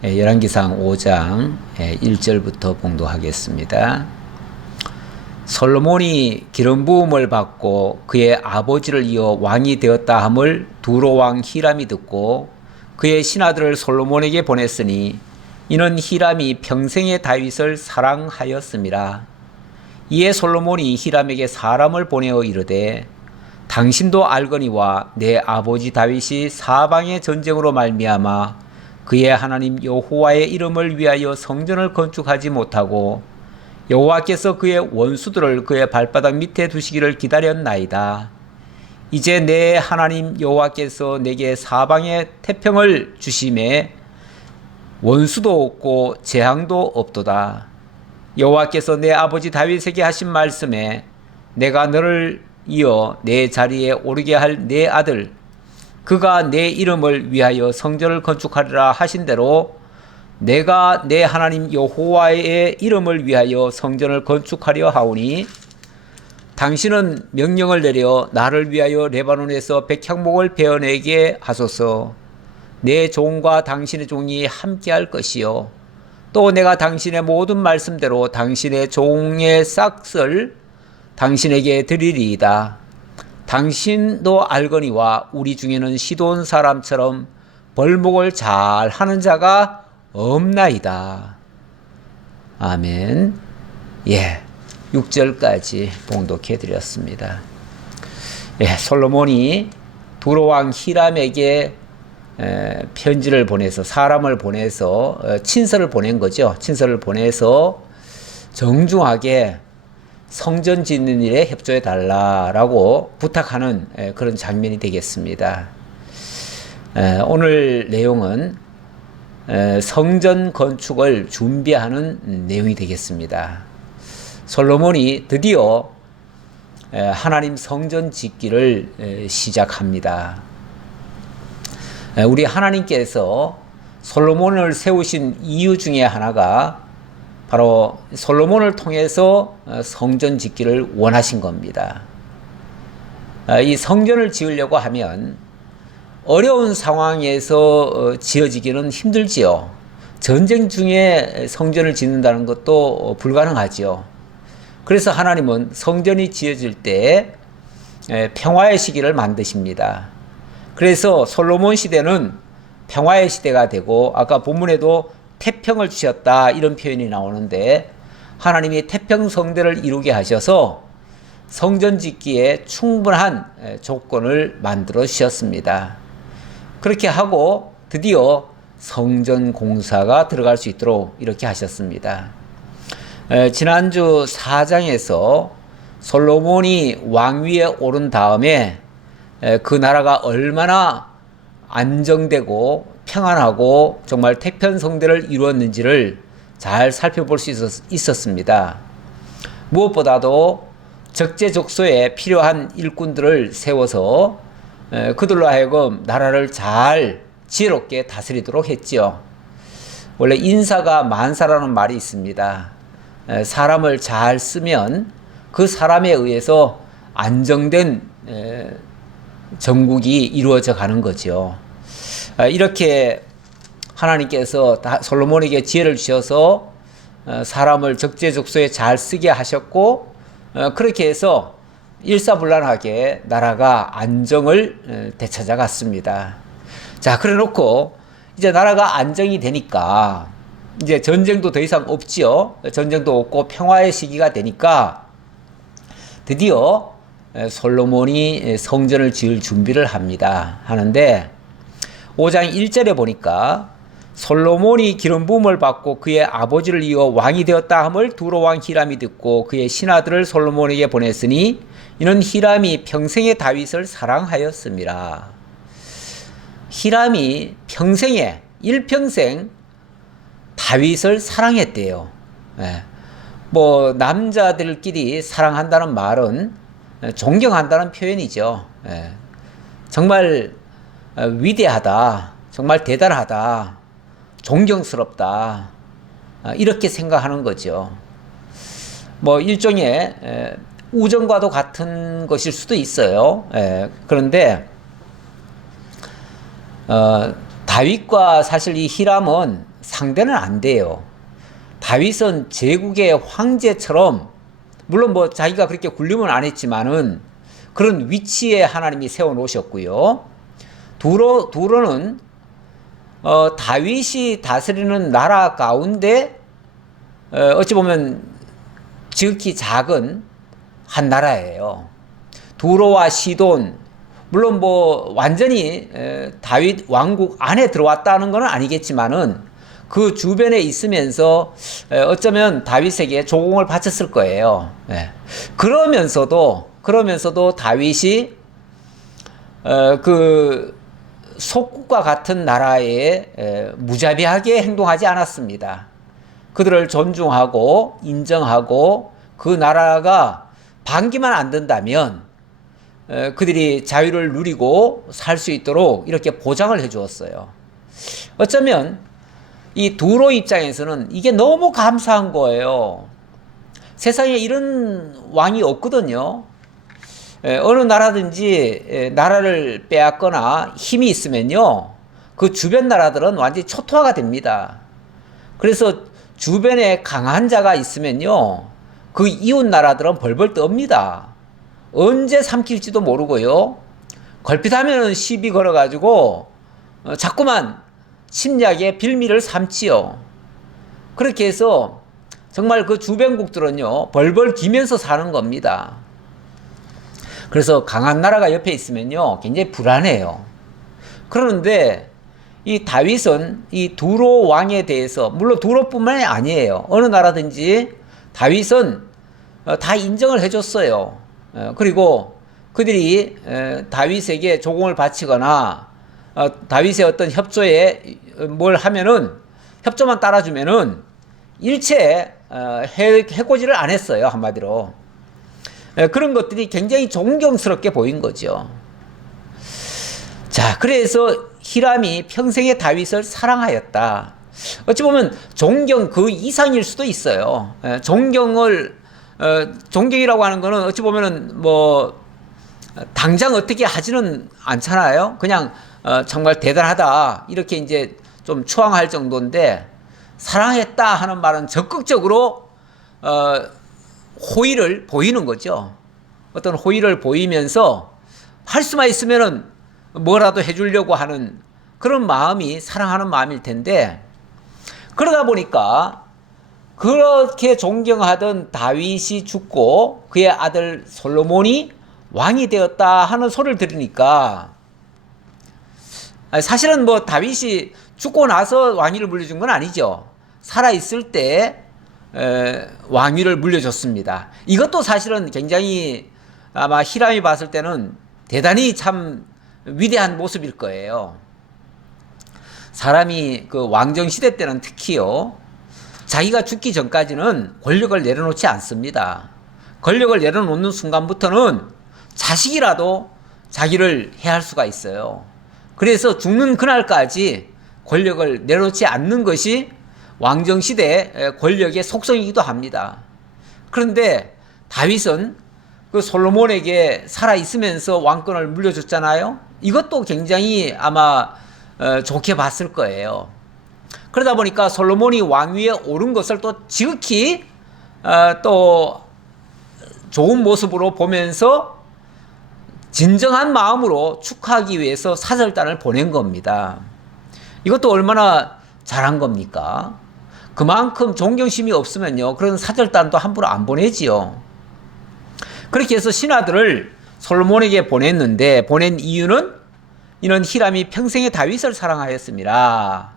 열왕기상 5장 1절부터 봉독하겠습니다. 솔로몬이 기름 부음을 받고 그의 아버지를 이어 왕이 되었다 함을 두로 왕 히람이 듣고 그의 신하들을 솔로몬에게 보냈으니 이는 히람이 평생의 다윗을 사랑하였음이라. 이에 솔로몬이 히람에게 사람을 보내어 이르되 당신도 알거니와 내 아버지 다윗이 사방의 전쟁으로 말미암아 그의 하나님 여호와의 이름을 위하여 성전을 건축하지 못하고 여호와께서 그의 원수들을 그의 발바닥 밑에 두시기를 기다렸나이다. 이제 내 하나님 여호와께서 내게 사방의 태평을 주심에 원수도 없고 재앙도 없도다. 여호와께서 내 아버지 다윗에게 하신 말씀에 내가 너를 이어 내 자리에 오르게 할 내 아들 그가 내 이름을 위하여 성전을 건축하리라 하신 대로 내가 내 하나님 여호와의 이름을 위하여 성전을 건축하려 하오니 당신은 명령을 내려 나를 위하여 레바논에서 백향목을 베어내게 하소서. 내 종과 당신의 종이 함께할 것이요 또 내가 당신의 모든 말씀대로 당신의 종의 싹을 당신에게 드리리이다. 당신도 알거니와 우리 중에는 시돈 사람처럼 벌목을 잘 하는 자가 없나이다. 아멘. 6절까지 봉독해 드렸습니다. 솔로몬이 두로 왕 히람에게 편지를 보내서 사람을 보내서 친서를 보낸 거죠. 친서를 보내서 정중하게 성전 짓는 일에 협조해 달라라고 부탁하는 그런 장면이 되겠습니다. 오늘 내용은 성전 건축을 준비하는 내용이 되겠습니다. 솔로몬이 드디어 하나님 성전 짓기를 시작합니다. 우리 하나님께서 솔로몬을 세우신 이유 중에 하나가 바로 솔로몬을 통해서 성전 짓기를 원하신 겁니다. 이 성전을 지으려고 하면 어려운 상황에서 지어지기는 힘들지요. 전쟁 중에 성전을 짓는다는 것도 불가능하지요. 그래서 하나님은 성전이 지어질 때 평화의 시기를 만드십니다. 그래서 솔로몬 시대는 평화의 시대가 되고 아까 본문에도 태평을 주셨다 이런 표현이 나오는데 하나님이 태평성대를 이루게 하셔서 성전 짓기에 충분한 조건을 만들어 주셨습니다. 그렇게 하고 드디어 성전 공사가 들어갈 수 있도록 이렇게 하셨습니다. 지난주 4장에서 솔로몬이 왕위에 오른 다음에 그 나라가 얼마나 안정되고 평안하고 정말 태평성대를 이루었는지를 잘 살펴볼 수 있었습니다. 무엇보다도 적재적소에 필요한 일꾼들을 세워서 그들로 하여금 나라를 잘 지혜롭게 다스리도록 했지요. 원래 인사가 만사라는 말이 있습니다. 사람을 잘 쓰면 그 사람에 의해서 안정된 정국이 이루어져 가는 거죠. 이렇게 하나님께서 솔로몬에게 지혜를 주셔서 사람을 적재적소에 잘 쓰게 하셨고 그렇게 해서 일사불란하게 나라가 안정을 되찾아갔습니다. 자, 그래 놓고 이제 나라가 안정이 되니까 이제 전쟁도 더 이상 없지요. 전쟁도 없고 평화의 시기가 되니까 드디어 솔로몬이 성전을 지을 준비를 하는데 5장 1절에 보니까 솔로몬이 기름 부음을 받고 그의 아버지를 이어 왕이 되었다 함을 두로 왕 히람이 듣고 그의 신하들을 솔로몬에게 보냈으니 이는 히람이 평생의 다윗을 사랑하였음이라. 히람이 평생에 일평생 다윗을 사랑했대요. 남자들끼리 사랑한다는 말은 존경한다는 표현이죠. 정말 위대하다, 정말 대단하다, 존경스럽다 이렇게 생각하는 거죠. 일종의 우정과도 같은 것일 수도 있어요. 그런데 다윗과 사실 이 히람은 상대는 안 돼요. 다윗은 제국의 황제처럼, 물론 뭐 자기가 그렇게 군림은 안 했지만은 그런 위치에 하나님이 세워 놓으셨고요. 두로는 다윗이 다스리는 나라 가운데 어찌 보면 지극히 작은 한 나라예요. 두로와 시돈, 물론 뭐 완전히 다윗 왕국 안에 들어왔다는 건 아니겠지만은 그 주변에 있으면서 어쩌면 다윗에게 조공을 바쳤을 거예요. 그러면서도 다윗이 그 속국과 같은 나라에 무자비하게 행동하지 않았습니다. 그들을 존중하고 인정하고 그 나라가 반기만 안 된다면 그들이 자유를 누리고 살 수 있도록 이렇게 보장을 해 주었어요. 어쩌면 이 두로 입장에서는 이게 너무 감사한 거예요. 세상에 이런 왕이 없거든요. 어느 나라든지 나라를 빼앗거나 힘이 있으면요, 그 주변 나라들은 완전히 초토화가 됩니다. 그래서 주변에 강한 자가 있으면요, 그 이웃 나라들은 벌벌 떱니다. 언제 삼킬지도 모르고요, 걸핏하면 시비 걸어가지고 자꾸만 침략의 빌미를 삼지요. 그렇게 해서 정말 그 주변국들은요, 벌벌 기면서 사는 겁니다. 그래서 강한 나라가 옆에 있으면요, 굉장히 불안해요. 그런데 이 다윗은 이 두로 왕에 대해서, 물론 두로뿐만이 아니에요. 어느 나라든지 다윗은 다 인정을 해줬어요. 그리고 그들이 다윗에게 조공을 바치거나 다윗의 어떤 협조에 뭘 하면은, 협조만 따라주면은 일체 해코지를 안 했어요, 한마디로. 그런 것들이 굉장히 존경스럽게 보인 거죠. 자, 그래서 히람이 평생에 다윗을 사랑하였다. 어찌 보면 존경 그 이상일 수도 있어요. 존경이라고 하는 거는 어찌 보면은 뭐 당장 어떻게 하지는 않잖아요. 그냥 정말 대단하다 이렇게 이제 좀 추앙할 정도인데, 사랑했다 하는 말은 적극적으로 호의를 보이는 거죠. 어떤 호의를 보이면서 할 수만 있으면은 뭐라도 해주려고 하는 그런 마음이 사랑하는 마음일 텐데, 그러다 보니까 그렇게 존경하던 다윗이 죽고 그의 아들 솔로몬이 왕이 되었다 하는 소리를 들으니까, 사실은 뭐 다윗이 죽고 나서 왕위를 물려준 건 아니죠. 살아있을 때 왕위를 물려줬습니다. 이것도 사실은 굉장히 아마 히람이 봤을 때는 대단히 참 위대한 모습일 거예요. 사람이 그 왕정시대 때는 특히요, 자기가 죽기 전까지는 권력을 내려놓지 않습니다. 권력을 내려놓는 순간부터는 자식이라도 자기를 해할 수가 있어요. 그래서 죽는 그날까지 권력을 내려놓지 않는 것이 왕정시대 권력의 속성이기도 합니다. 그런데 다윗은 그 솔로몬에게 살아있으면서 왕권을 물려줬잖아요. 이것도 굉장히 아마 좋게 봤을 거예요. 그러다 보니까 솔로몬이 왕위에 오른 것을 또 지극히 또 좋은 모습으로 보면서 진정한 마음으로 축하하기 위해서 사절단을 보낸 겁니다. 이것도 얼마나 잘한 겁니까? 그만큼 존경심이 없으면요, 그런 사절단도 함부로 안 보내지요. 그렇게 해서 신하들을 솔로몬에게 보낸 이유는, 이는 히람이 평생에 다윗을 사랑하였습니다.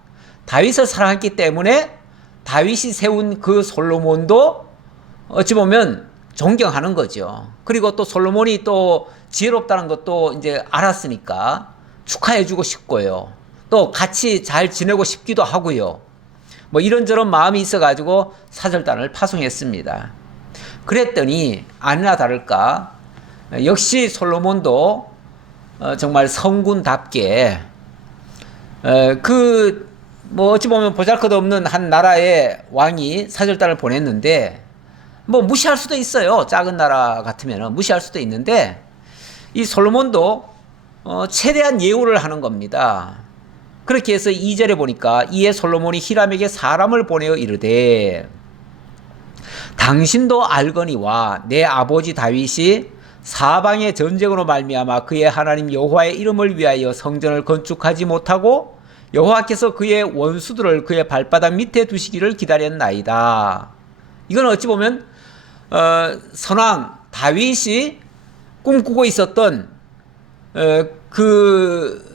다윗을 사랑했기 때문에 다윗이 세운 그 솔로몬도 어찌 보면 존경하는 거죠. 그리고 또 솔로몬이 또 지혜롭다는 것도 이제 알았으니까 축하해주고 싶고요. 또 같이 잘 지내고 싶기도 하고요. 뭐 이런저런 마음이 있어가지고 사절단을 파송했습니다. 그랬더니 아니나 다를까, 역시 솔로몬도 정말 성군답게 뭐 어찌 보면 보잘것없는 한 나라의 왕이 사절단을 보냈는데, 뭐 무시할 수도 있어요. 작은 나라 같으면 무시할 수도 있는데, 이 솔로몬도 최대한 예우를 하는 겁니다. 그렇게 해서 2절에 보니까 이에 솔로몬이 히람에게 사람을 보내어 이르되 당신도 알거니와 내 아버지 다윗이 사방의 전쟁으로 말미암아 그의 하나님 여호와의 이름을 위하여 성전을 건축하지 못하고 여호와께서 그의 원수들을 그의 발바닥 밑에 두시기를 기다렸나이다. 이건 어찌 보면 선왕 다윗이 꿈꾸고 있었던 그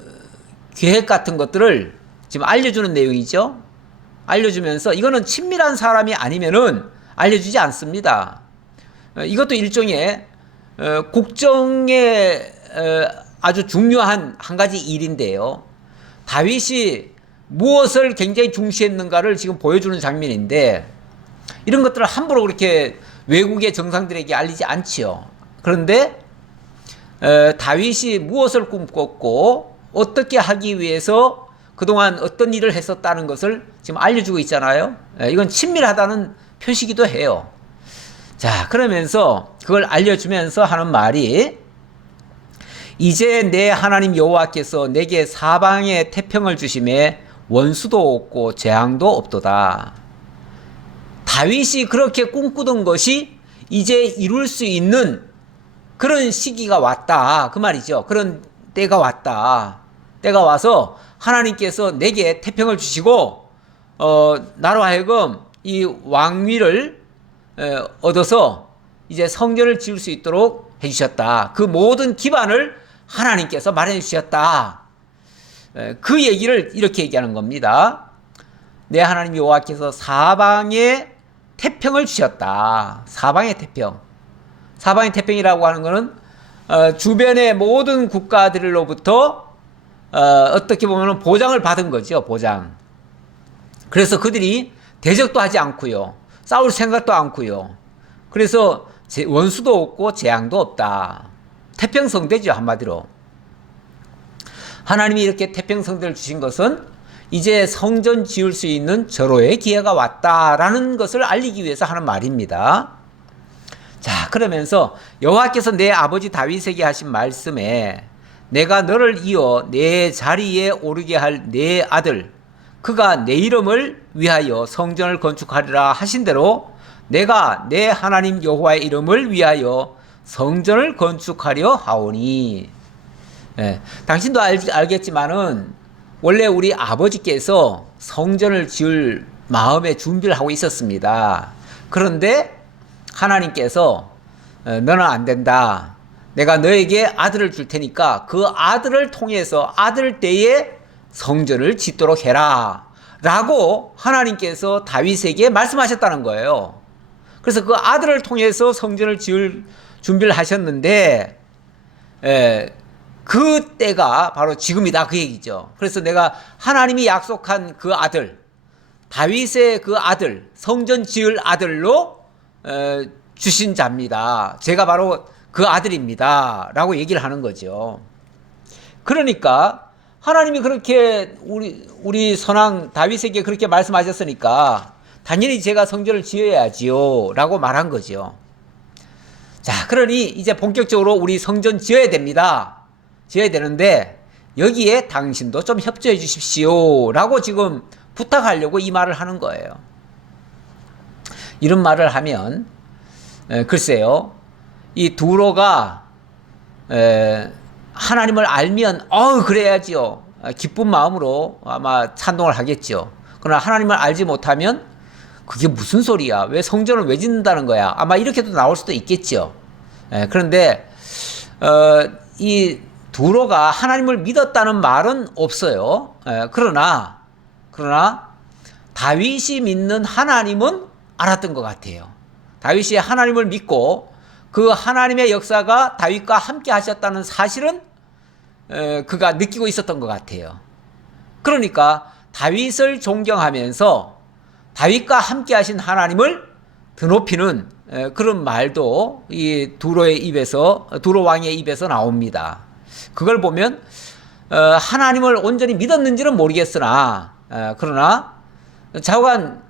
계획 같은 것들을 지금 알려주는 내용이죠. 알려주면서 이거는 친밀한 사람이 아니면은 알려주지 않습니다. 이것도 일종의 국정에 아주 중요한 한 가지 일인데요. 다윗이 무엇을 굉장히 중시했는가를 지금 보여주는 장면인데 이런 것들을 함부로 그렇게 외국의 정상들에게 알리지 않지요. 그런데 다윗이 무엇을 꿈꿨고 어떻게 하기 위해서 그동안 어떤 일을 했었다는 것을 지금 알려주고 있잖아요. 이건 친밀하다는 표시기도 해요. 자, 그러면서 그걸 알려주면서 하는 말이 이제 내 하나님 여호와께서 내게 사방에 태평을 주심에 원수도 없고 재앙도 없도다. 다윗이 그렇게 꿈꾸던 것이 이제 이룰 수 있는 그런 시기가 왔다. 그 말이죠. 그런 때가 왔다. 때가 와서 하나님께서 내게 태평을 주시고 나로 하여금 이 왕위를 얻어서 이제 성전을 지을 수 있도록 해주셨다. 그 모든 기반을 하나님께서 마련해 주셨다. 그 얘기를 이렇게 얘기하는 겁니다. 내 하나님 여호와께서 사방에 태평을 주셨다. 사방의 태평. 사방의 태평이라고 하는 것은 주변의 모든 국가들로부터 어떻게 보면 보장을 받은 거죠. 보장. 그래서 그들이 대적도 하지 않고요. 싸울 생각도 않고요. 그래서 원수도 없고 재앙도 없다. 태평성대죠. 한마디로. 하나님이 이렇게 태평성대를 주신 것은 이제 성전 지을 수 있는 절호의 기회가 왔다라는 것을 알리기 위해서 하는 말입니다. 자, 그러면서 여호와께서 내 아버지 다윗에게 하신 말씀에 내가 너를 이어 내 자리에 오르게 할 내 아들 그가 내 이름을 위하여 성전을 건축하리라 하신 대로 내가 내 하나님 여호와의 이름을 위하여 성전을 건축하려 하오니. 당신도 알겠지만은 원래 우리 아버지께서 성전을 지을 마음의 준비를 하고 있었습니다. 그런데 하나님께서 너는 안 된다. 내가 너에게 아들을 줄 테니까 그 아들을 통해서 아들 때에 성전을 짓도록 해라 라고 하나님께서 다윗에게 말씀하셨다는 거예요. 그래서 그 아들을 통해서 성전을 지을 준비를 하셨는데 그 때가 바로 지금이다 그 얘기죠. 그래서 내가 하나님이 약속한 그 아들 다윗의 그 아들 성전 지을 아들로 주신 자입니다. 제가 바로 그 아들입니다 라고 얘기를 하는 거죠. 그러니까 하나님이 그렇게 우리 선왕 다윗에게 그렇게 말씀하셨으니까 당연히 제가 성전을 지어야지요 라고 말한 거죠. 자, 그러니 이제 본격적으로 우리 성전 지어야 됩니다. 지어야 되는데 여기에 당신도 좀 협조해 주십시오 라고 지금 부탁하려고 이 말을 하는 거예요. 이런 말을 하면 글쎄요, 이 두로가 하나님을 알면 그래야지요 기쁜 마음으로 아마 찬동을 하겠죠. 그러나 하나님을 알지 못하면 그게 무슨 소리야, 왜 성전을 왜 짓는다는 거야, 아마 이렇게도 나올 수도 있겠죠. 그런데 이 두로가 하나님을 믿었다는 말은 없어요. 그러나 다윗이 믿는 하나님은 알았던 것 같아요. 다윗이 하나님을 믿고 그 하나님의 역사가 다윗과 함께 하셨다는 사실은 그가 느끼고 있었던 것 같아요. 그러니까 다윗을 존경하면서 다윗과 함께 하신 하나님을 드높이는 그런 말도 이 두로 왕의 입에서 나옵니다. 그걸 보면 하나님을 온전히 믿었는지는 모르겠으나 그러나 좌우간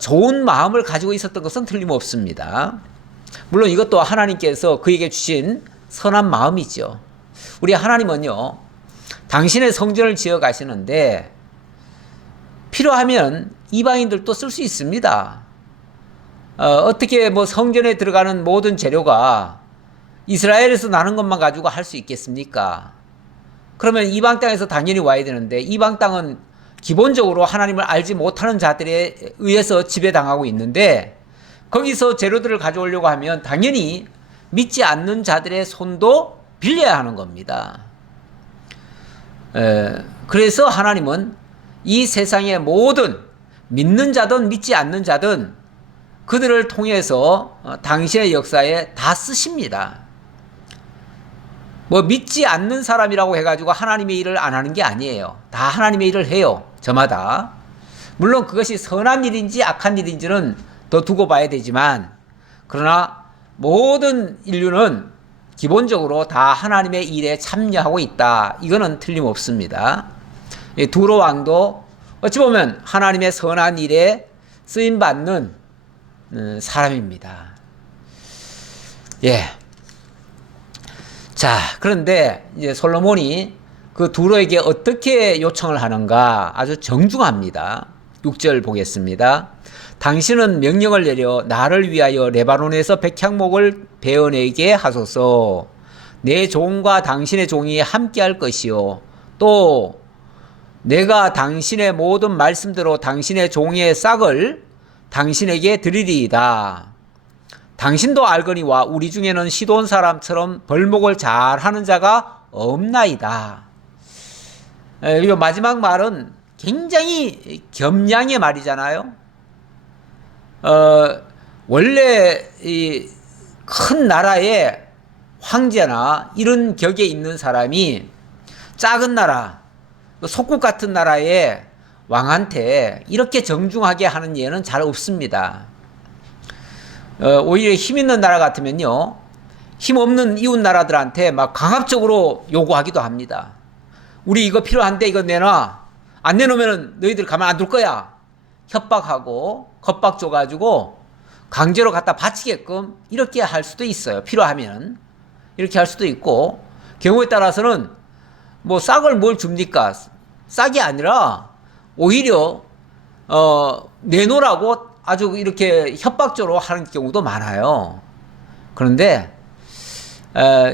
좋은 마음을 가지고 있었던 것은 틀림없습니다. 물론 이것도 하나님께서 그에게 주신 선한 마음이죠. 우리 하나님은요, 당신의 성전을 지어 가시는데 필요하면 이방인들도 쓸 수 있습니다. 어떻게 뭐 성전에 들어가는 모든 재료가 이스라엘에서 나는 것만 가지고 할 수 있겠습니까? 그러면 이방 땅에서 당연히 와야 되는데 이방 땅은 기본적으로 하나님을 알지 못하는 자들에 의해서 지배당하고 있는데 거기서 재료들을 가져오려고 하면 당연히 믿지 않는 자들의 손도 빌려야 하는 겁니다. 그래서 하나님은 이 세상의 모든 믿는 자든 믿지 않는 자든 그들을 통해서 당신의 역사에 다 쓰십니다. 뭐 믿지 않는 사람이라고 해가지고 하나님의 일을 안 하는 게 아니에요. 다 하나님의 일을 해요. 저마다. 물론 그것이 선한 일인지 악한 일인지는 더 두고 봐야 되지만 그러나 모든 인류는 기본적으로 다 하나님의 일에 참여하고 있다. 이거는 틀림없습니다. 두로 왕도 어찌 보면 하나님의 선한 일에 쓰임받는 사람입니다. 예. 자, 그런데 이제 솔로몬이 그 두로에게 어떻게 요청을 하는가 아주 정중합니다. 6절 보겠습니다. 당신은 명령을 내려 나를 위하여 레바논에서 백향목을 베어내게 하소서. 내 종과 당신의 종이 함께할 것이요. 또 내가 당신의 모든 말씀대로 당신의 종의 싹을 당신에게 드리리이다. 당신도 알거니와 우리 중에는 시돈 사람처럼 벌목을 잘하는 자가 없나이다. 그리고 마지막 말은 굉장히 겸양의 말이잖아요. 원래 이 큰 나라의 황제나 이런 격에 있는 사람이 작은 나라, 속국 같은 나라의 왕한테 이렇게 정중하게 하는 예는 잘 없습니다. 오히려 힘 있는 나라 같으면요, 힘 없는 이웃 나라들한테 막 강압적으로 요구하기도 합니다. 우리 이거 필요한데 이거 내놔. 안 내놓으면 너희들 가만 안 둘 거야. 협박하고 겁박 줘가지고 강제로 갖다 바치게끔 이렇게 할 수도 있어요. 필요하면 이렇게 할 수도 있고, 경우에 따라서는 뭐 싹을 뭘 줍니까? 싹이 아니라 오히려 내놓으라고 아주 이렇게 협박적으로 하는 경우도 많아요. 그런데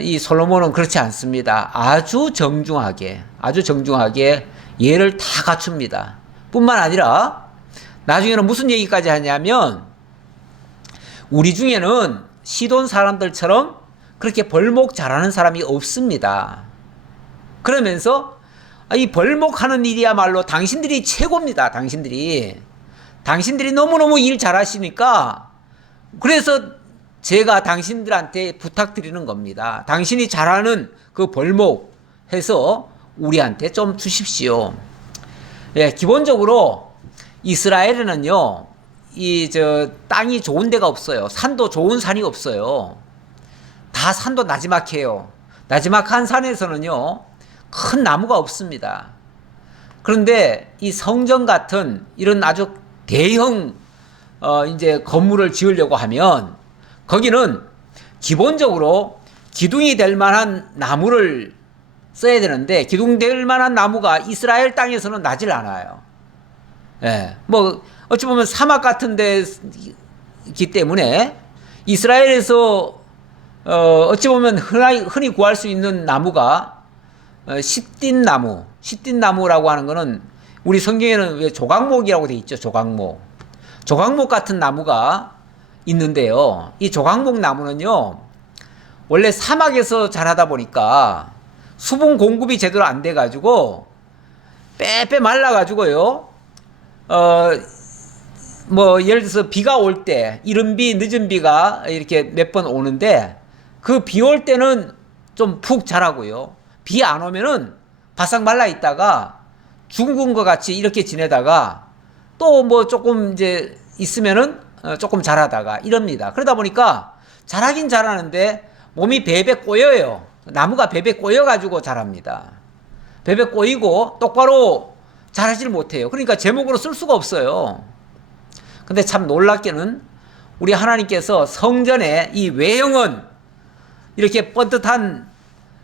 이 솔로몬은 그렇지 않습니다. 아주 정중하게 예를 다 갖춥니다. 뿐만 아니라 나중에는 무슨 얘기까지 하냐면 우리 중에는 시돈 사람들처럼 그렇게 벌목 잘하는 사람이 없습니다. 그러면서 이 벌목하는 일이야말로 당신들이 최고입니다. 당신들이 너무너무 일 잘하시니까 그래서 제가 당신들한테 부탁드리는 겁니다. 당신이 잘하는 그 벌목 해서 우리한테 좀 주십시오. 예, 기본적으로 이스라엘에는요, 땅이 좋은 데가 없어요. 산도 좋은 산이 없어요. 다 산도 나지막해요. 나지막한 산에서는요, 큰 나무가 없습니다. 그런데 이 성전 같은 이런 아주 대형 이제 건물을 지으려고 하면 거기는 기본적으로 기둥이 될 만한 나무를 써야 되는데 기둥 될 만한 나무가 이스라엘 땅에서는 나질 않아요. 예. 뭐 어찌 보면 사막 같은 데이기 때문에 이스라엘에서 어찌 보면 흔히 구할 수 있는 나무가 시띠나무라고 하는 거는 우리 성경에는 왜 조각목이라고 돼 있죠. 조각목 같은 나무가 있는데요. 이 조각목 나무는요, 원래 사막에서 자라다 보니까 수분 공급이 제대로 안 돼가지고 빼빼 말라가지고요. 뭐 예를 들어서 비가 올 때 이른 비 늦은 비가 이렇게 몇 번 오는데 그 비 올 때는 좀 푹 자라고요. 비 안 오면은 바싹 말라 있다가 죽은 것 같이 이렇게 지내다가 또 뭐 조금 이제 있으면은 조금 자라다가 이럽니다. 그러다 보니까 자라긴 자라는데 몸이 베베 꼬여요. 나무가 베베 꼬여가지고 자랍니다. 베베 꼬이고 똑바로 자라질 못해요. 그러니까 제목으로 쓸 수가 없어요. 근데 참 놀랍게는 우리 하나님께서 성전에 이 외형은 이렇게 뻗듯한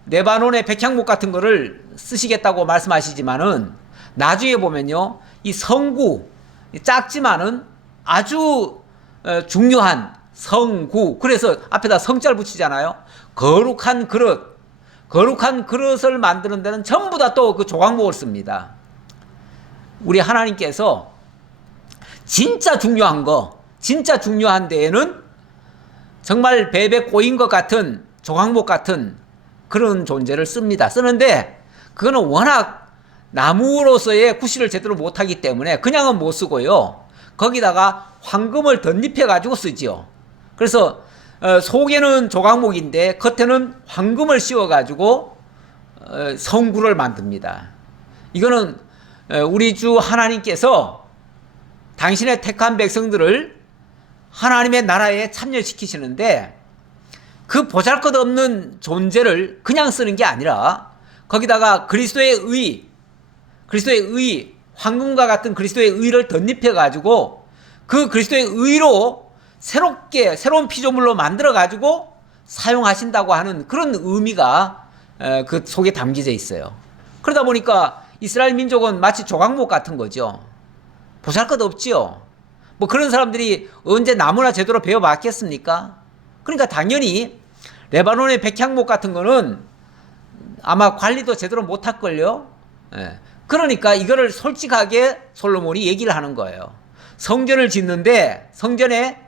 레바논의 백향목 같은 거를 쓰시겠다고 말씀하시지만은 나중에 보면요, 이 성구, 작지만은 아주 중요한 성구, 그래서 앞에다 성자를 붙이잖아요. 거룩한 그릇을 만드는 데는 전부 다 또 그 조각목을 씁니다. 우리 하나님께서 진짜 중요한 데에는 정말 베베 꼬인 것 같은 조각목 같은 그런 존재를 씁니다. 쓰는데 그거는 워낙 나무로서의 구실을 제대로 못하기 때문에 그냥은 못 쓰고요. 거기다가 황금을 덧입혀 가지고 쓰지요. 그래서 속에는 조각목인데 겉에는 황금을 씌워 가지고 성구를 만듭니다. 이거는 우리 주 하나님께서 당신의 택한 백성들을 하나님의 나라에 참여시키시는데 그 보잘것없는 존재를 그냥 쓰는 게 아니라 거기다가 그리스도의 의, 황금과 같은 그리스도의 의를 덧입혀 가지고 그 그리스도의 의로 새로운 피조물로 만들어 가지고 사용하신다고 하는 그런 의미가 그 속에 담겨져 있어요. 그러다 보니까 이스라엘 민족은 마치 조각목 같은 거죠. 보잘것없지요. 뭐 그런 사람들이 언제 나무나 제대로 배워봤겠습니까? 그러니까 당연히 레바논의 백향목 같은 거는 아마 관리도 제대로 못할걸요. 그러니까 이거를 솔직하게 솔로몬이 얘기를 하는 거예요. 성전을 짓는데 성전에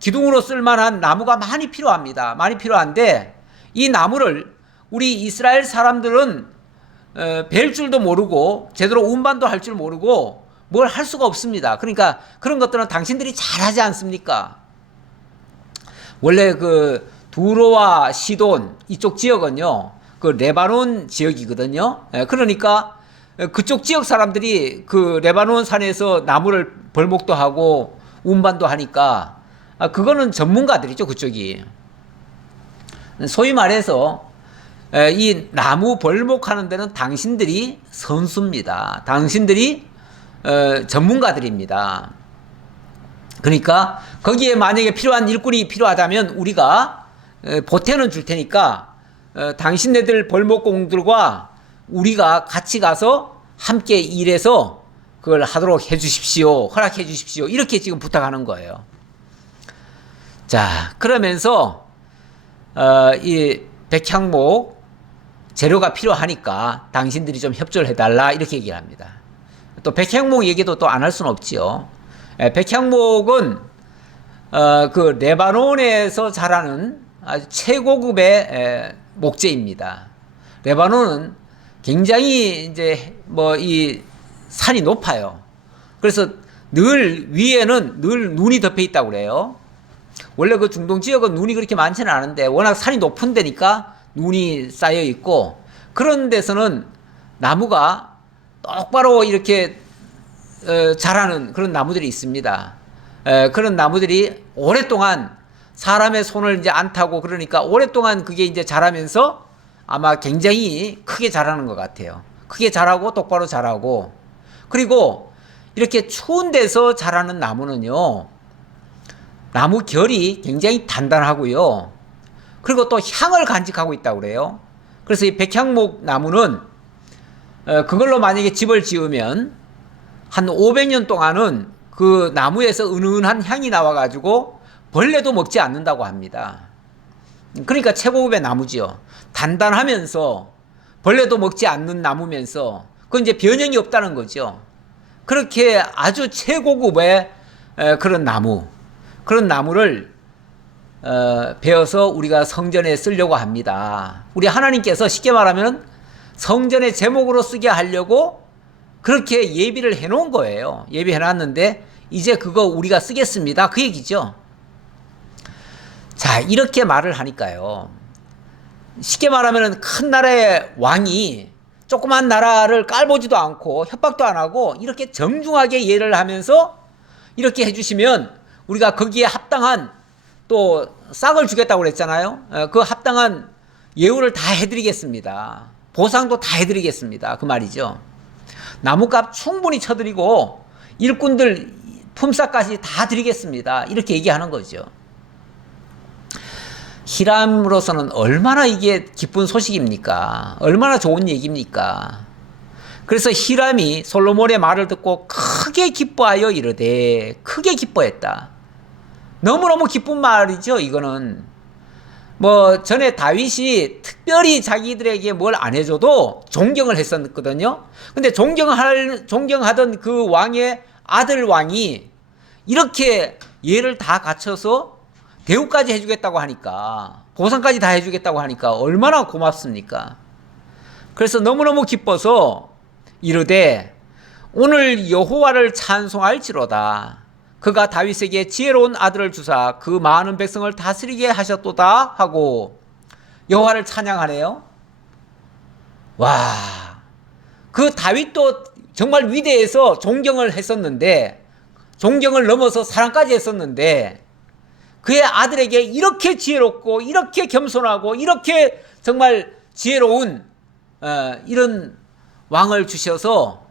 기둥으로 쓸만한 나무가 많이 필요합니다. 많이 필요한데 이 나무를 우리 이스라엘 사람들은 벨 줄도 모르고 제대로 운반도 할 줄 모르고 뭘 할 수가 없습니다. 그러니까 그런 것들은 당신들이 잘하지 않습니까? 원래 그 두로와 시돈 이쪽 지역은요, 그 레바논 지역이거든요. 그러니까 그쪽 지역 사람들이 그 레바논 산에서 나무를 벌목도 하고 운반도 하니까 그거는 전문가들이죠, 그쪽이. 소위 말해서 이 나무 벌목하는 데는 당신들이 선수입니다. 당신들이 전문가들입니다. 그러니까 거기에 만약에 필요한 일꾼이 필요하다면 우리가 보태는 줄 테니까 당신네들 벌목공들과 우리가 같이 가서 함께 일해서 그걸 하도록 해 주십시오. 허락해 주십시오. 이렇게 지금 부탁하는 거예요. 자, 그러면서 이 백향목 재료가 필요하니까 당신들이 좀 협조를 해달라 이렇게 얘기를 합니다. 또 백향목 얘기도 또 안 할 수는 없지요. 백향목은 그 레바논에서 자라는 아주 최고급의 목재입니다. 레바논은 굉장히 이제 뭐 이 산이 높아요. 그래서 늘 위에는 늘 눈이 덮여 있다고 그래요. 원래 그 중동 지역은 눈이 그렇게 많지는 않은데 워낙 산이 높은 데니까 눈이 쌓여 있고 그런 데서는 나무가 똑바로 이렇게 자라는 그런 나무들이 있습니다. 그런 나무들이 오랫동안 사람의 손을 이제 안 타고 그러니까 오랫동안 그게 이제 자라면서 아마 굉장히 크게 자라는 것 같아요. 크게 자라고 똑바로 자라고 그리고 이렇게 추운 데서 자라는 나무는요. 나무 결이 굉장히 단단하고요. 그리고 또 향을 간직하고 있다고 그래요. 그래서 이 백향목 나무는 그걸로 만약에 집을 지으면 한 500년 동안은 그 나무에서 은은한 향이 나와가지고 벌레도 먹지 않는다고 합니다. 그러니까 최고급의 나무지요. 단단하면서 벌레도 먹지 않는 나무면서 그건 이제 변형이 없다는 거죠. 그렇게 아주 최고급의 그런 나무를 베어서 우리가 성전에 쓰려고 합니다. 우리 하나님께서 쉽게 말하면 성전의 제목으로 쓰게 하려고 그렇게 예비를 해놓은 거예요. 예비해놨는데 이제 그거 우리가 쓰겠습니다. 그 얘기죠. 자, 이렇게 말을 하니까요. 쉽게 말하면 큰 나라의 왕이 조그만 나라를 깔보지도 않고 협박도 안 하고 이렇게 정중하게 예를 하면서 이렇게 해주시면 우리가 거기에 합당한 또 싹을 주겠다고 그랬잖아요. 그 합당한 예우를 다 해드리겠습니다. 보상도 다 해드리겠습니다. 그 말이죠. 나무값 충분히 쳐드리고 일꾼들 품삯까지 다 드리겠습니다. 이렇게 얘기하는 거죠. 히람으로서는 얼마나 이게 기쁜 소식입니까? 얼마나 좋은 얘기입니까? 그래서 히람이 솔로몬의 말을 듣고 크게 기뻐하여 이르되, 크게 기뻐했다. 너무너무 기쁜 말이죠, 이거는. 뭐 전에 다윗이 특별히 자기들에게 뭘 안 해줘도 존경을 했었거든요. 근데 존경하던 그 왕의 아들 왕이 이렇게 예를 다 갖춰서 대우까지 해주겠다고 하니까, 보상까지 다 해주겠다고 하니까 얼마나 고맙습니까? 그래서 너무너무 기뻐서 이르되, 오늘 여호와를 찬송할지로다. 그가 다윗에게 지혜로운 아들을 주사 그 많은 백성을 다스리게 하셨도다 하고 여호와를 찬양하네요. 와, 그 다윗도 정말 위대해서 존경을 했었는데, 존경을 넘어서 사랑까지 했었는데, 그의 아들에게 이렇게 지혜롭고 이렇게 겸손하고 이렇게 정말 지혜로운 이런 왕을 주셔서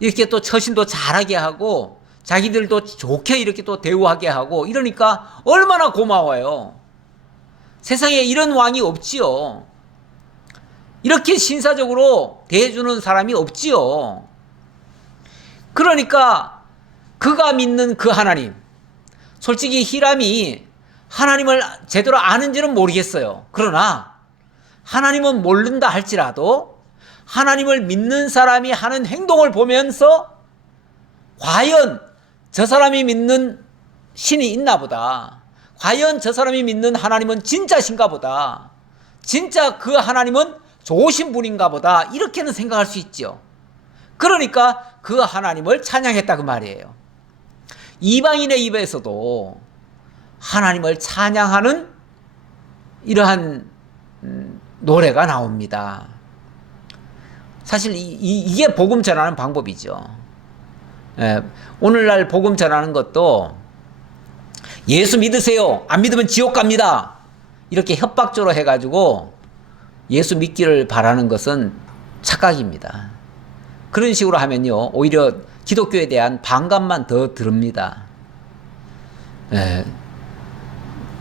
이렇게 또 처신도 잘하게 하고 자기들도 좋게 이렇게 또 대우하게 하고 이러니까 얼마나 고마워요. 세상에 이런 왕이 없지요. 이렇게 신사적으로 대해주는 사람이 없지요. 그러니까 그가 믿는 그 하나님, 솔직히 히람이 하나님을 제대로 아는지는 모르겠어요. 그러나 하나님은 모른다 할지라도 하나님을 믿는 사람이 하는 행동을 보면서 과연 저 사람이 믿는 신이 있나 보다, 과연 저 사람이 믿는 하나님은 진짜신가 보다, 진짜 그 하나님은 좋으신 분인가 보다, 이렇게는 생각할 수 있죠. 그러니까 그 하나님을 찬양했다 그 말이에요. 이방인의 입에서도 하나님을 찬양하는 이러한 노래가 나옵니다. 사실 이게 복음 전하는 방법이죠. 예, 오늘날 복음 전하는 것도 예수 믿으세요, 안 믿으면 지옥 갑니다, 이렇게 협박조로 해가지고 예수 믿기를 바라는 것은 착각입니다. 그런 식으로 하면요, 오히려 기독교에 대한 반감만 더 들읍니다. 예,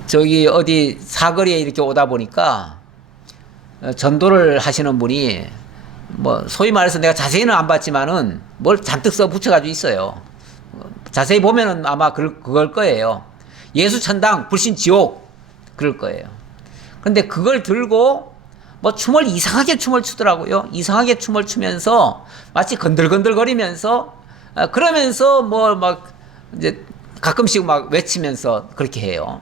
저기 어디 사거리에 이렇게 오다 보니까 전도를 하시는 분이 뭐 소위 말해서 내가 자세히는 안 봤지만은 뭘 잔뜩 써 붙여가지고 있어요. 자세히 보면은 아마 그걸 거예요. 예수 천당, 불신 지옥, 그럴 거예요. 그런데 그걸 들고 뭐 이상하게 춤을 추더라고요. 이상하게 춤을 추면서 마치 건들건들거리면서 그러면서 뭐 막 이제 가끔씩 막 외치면서 그렇게 해요.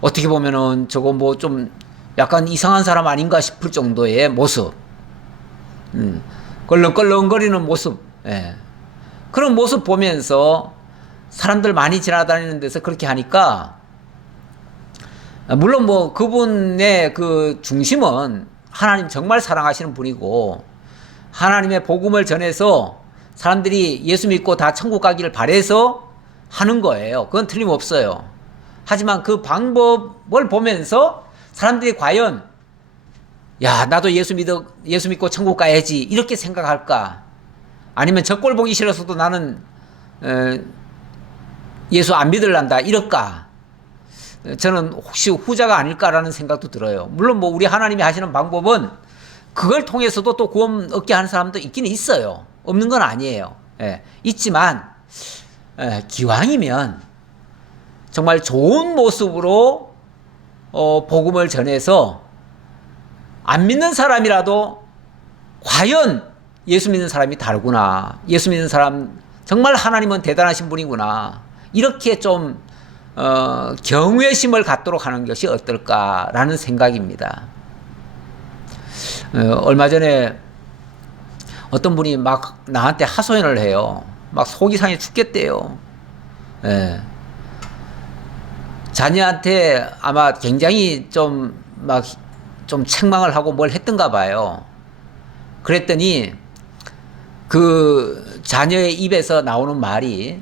어떻게 보면은 저거 뭐 좀 약간 이상한 사람 아닌가 싶을 정도의 모습, 껄렁껄렁거리는 모습, 예. 그런 모습 보면서 사람들 많이 지나다니는 데서 그렇게 하니까, 물론 뭐 그분의 그 중심은 하나님 정말 사랑하시는 분이고 하나님의 복음을 전해서 사람들이 예수 믿고 다 천국 가기를 바래서 하는 거예요. 그건 틀림없어요. 하지만 그 방법을 보면서 사람들이 과연 야, 나도 예수 믿고 천국 가야지, 이렇게 생각할까? 아니면 저 꼴 보기 싫어서도 나는 예수 안 믿을란다, 이럴까? 저는 혹시 후자가 아닐까라는 생각도 들어요. 물론 뭐 우리 하나님이 하시는 방법은 그걸 통해서도 또 구원 얻게 하는 사람도 있긴 있어요. 없는 건 아니에요. 예, 있지만 기왕이면 정말 좋은 모습으로 복음을 전해서 안 믿는 사람이라도 과연 예수 믿는 사람이 다르구나, 예수 믿는 사람 정말 하나님은 대단하신 분이구나, 이렇게 좀 경외심을 갖도록 하는 것이 어떨까라는 생각입니다. 얼마 전에 어떤 분이 막 나한테 하소연을 해요. 막 속이 상해 죽겠대요. 예. 자녀한테 아마 굉장히 좀 책망을 하고 뭘 했던가 봐요. 그랬더니 그 자녀의 입에서 나오는 말이,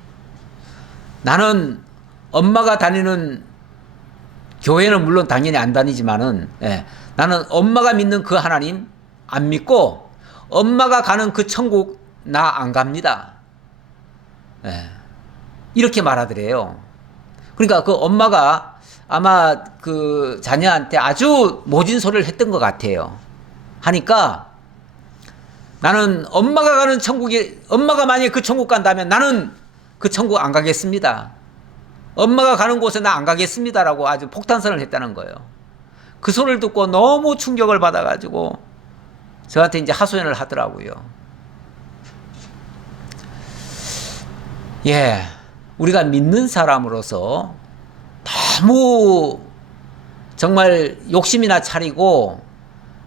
나는 엄마가 다니는 교회는 물론 당연히 안 다니지만은, 나는 엄마가 믿는 그 하나님 안 믿고 엄마가 가는 그 천국 나 안 갑니다. 이렇게 말하더래요. 그러니까 그 엄마가 아마 그 자녀한테 아주 모진 소리를 했던 것 같아요. 하니까 나는 엄마가 가는 천국에, 엄마가 만약에 그 천국 간다면 나는 그 천국 안 가겠습니다. 엄마가 가는 곳에 나 안 가겠습니다라고 아주 폭탄선을 했다는 거예요. 그 소리를 듣고 너무 충격을 받아가지고 저한테 이제 하소연을 하더라고요. 예, 우리가 믿는 사람으로서 너무 정말 욕심이나 차리고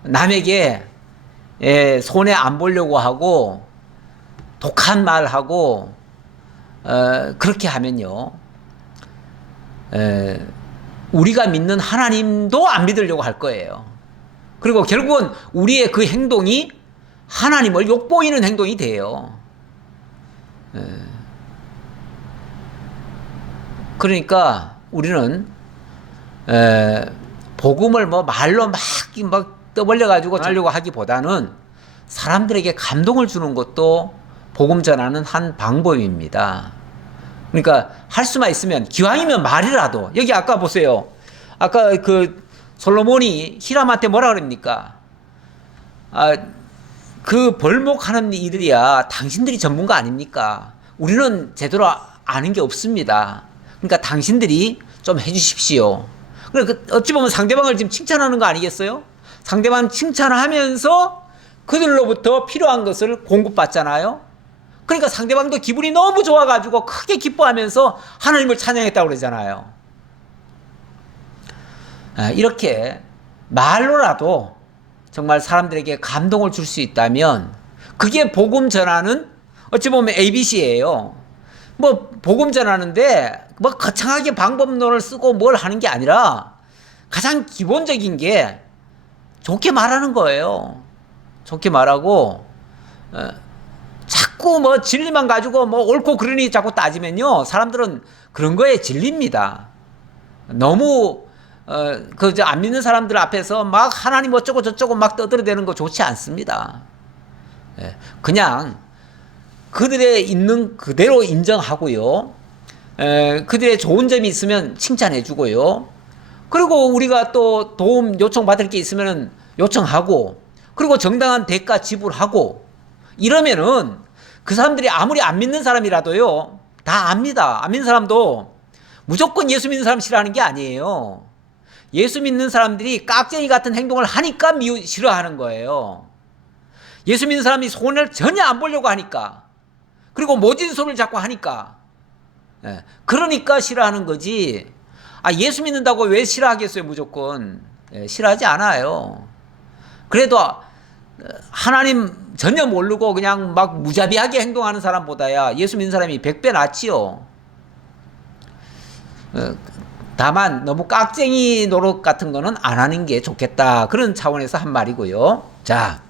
남에게 손해 안 보려고 하고 독한 말하고 그렇게 하면요, 우리가 믿는 하나님도 안 믿으려고 할 거예요. 그리고 결국은 우리의 그 행동이 하나님을 욕보이는 행동이 돼요. 그러니까 우리는 복음을 뭐 말로 막 떠벌려 가지고 전하려고 하기보다는 사람들에게 감동을 주는 것도 복음 전하는 한 방법입니다. 그러니까 할 수만 있으면 기왕이면 말이라도, 여기 아까 보세요. 아까 그 솔로몬이 히람한테 뭐라 그럽니까? 그 벌목하는 이들이야 당신들이 전문가 아닙니까? 우리는 제대로 아는 게 없습니다. 그러니까 당신들이 좀 해주십시오. 그러니까 어찌 보면 상대방을 지금 칭찬하는 거 아니겠어요? 상대방 칭찬하면서 그들로부터 필요한 것을 공급받잖아요. 그러니까 상대방도 기분이 너무 좋아가지고 크게 기뻐하면서 하나님을 찬양했다고 그러잖아요. 이렇게 말로라도 정말 사람들에게 감동을 줄 수 있다면 그게 복음 전하는 어찌 보면 ABC예요. 뭐 복음 전하는데 뭐 거창하게 방법론을 쓰고 뭘 하는 게 아니라 가장 기본적인 게 좋게 말하는 거예요. 좋게 말하고 자꾸 뭐 진리만 가지고 뭐 옳고 그르니 자꾸 따지면요, 사람들은 그런 거에 질립니다. 너무 그저 안 믿는 사람들 앞에서 막 하나님 어쩌고 저쩌고 막 떠들어대는 거 좋지 않습니다. 그냥 그들의 있는 그대로 인정하고요. 그들의 좋은 점이 있으면 칭찬해 주고요. 그리고 우리가 또 도움 요청받을 게 있으면 요청하고, 그리고 정당한 대가 지불하고, 이러면은 그 사람들이 아무리 안 믿는 사람이라도요, 다 압니다. 안 믿는 사람도 무조건 예수 믿는 사람 싫어하는 게 아니에요. 예수 믿는 사람들이 깍쟁이 같은 행동을 하니까 싫어하는 거예요. 예수 믿는 사람이 손해를 전혀 안 보려고 하니까, 그리고 모진 소리를 자꾸 하니까, 그러니까 싫어하는 거지. 예수 믿는다고 왜 싫어하겠어요? 무조건 싫어하지 않아요. 그래도 하나님 전혀 모르고 그냥 막 무자비하게 행동하는 사람보다야 예수 믿는 사람이 100배 낫지요. 다만 너무 깍쟁이 노릇 같은 거는 안 하는 게 좋겠다, 그런 차원에서 한 말이고요. 자,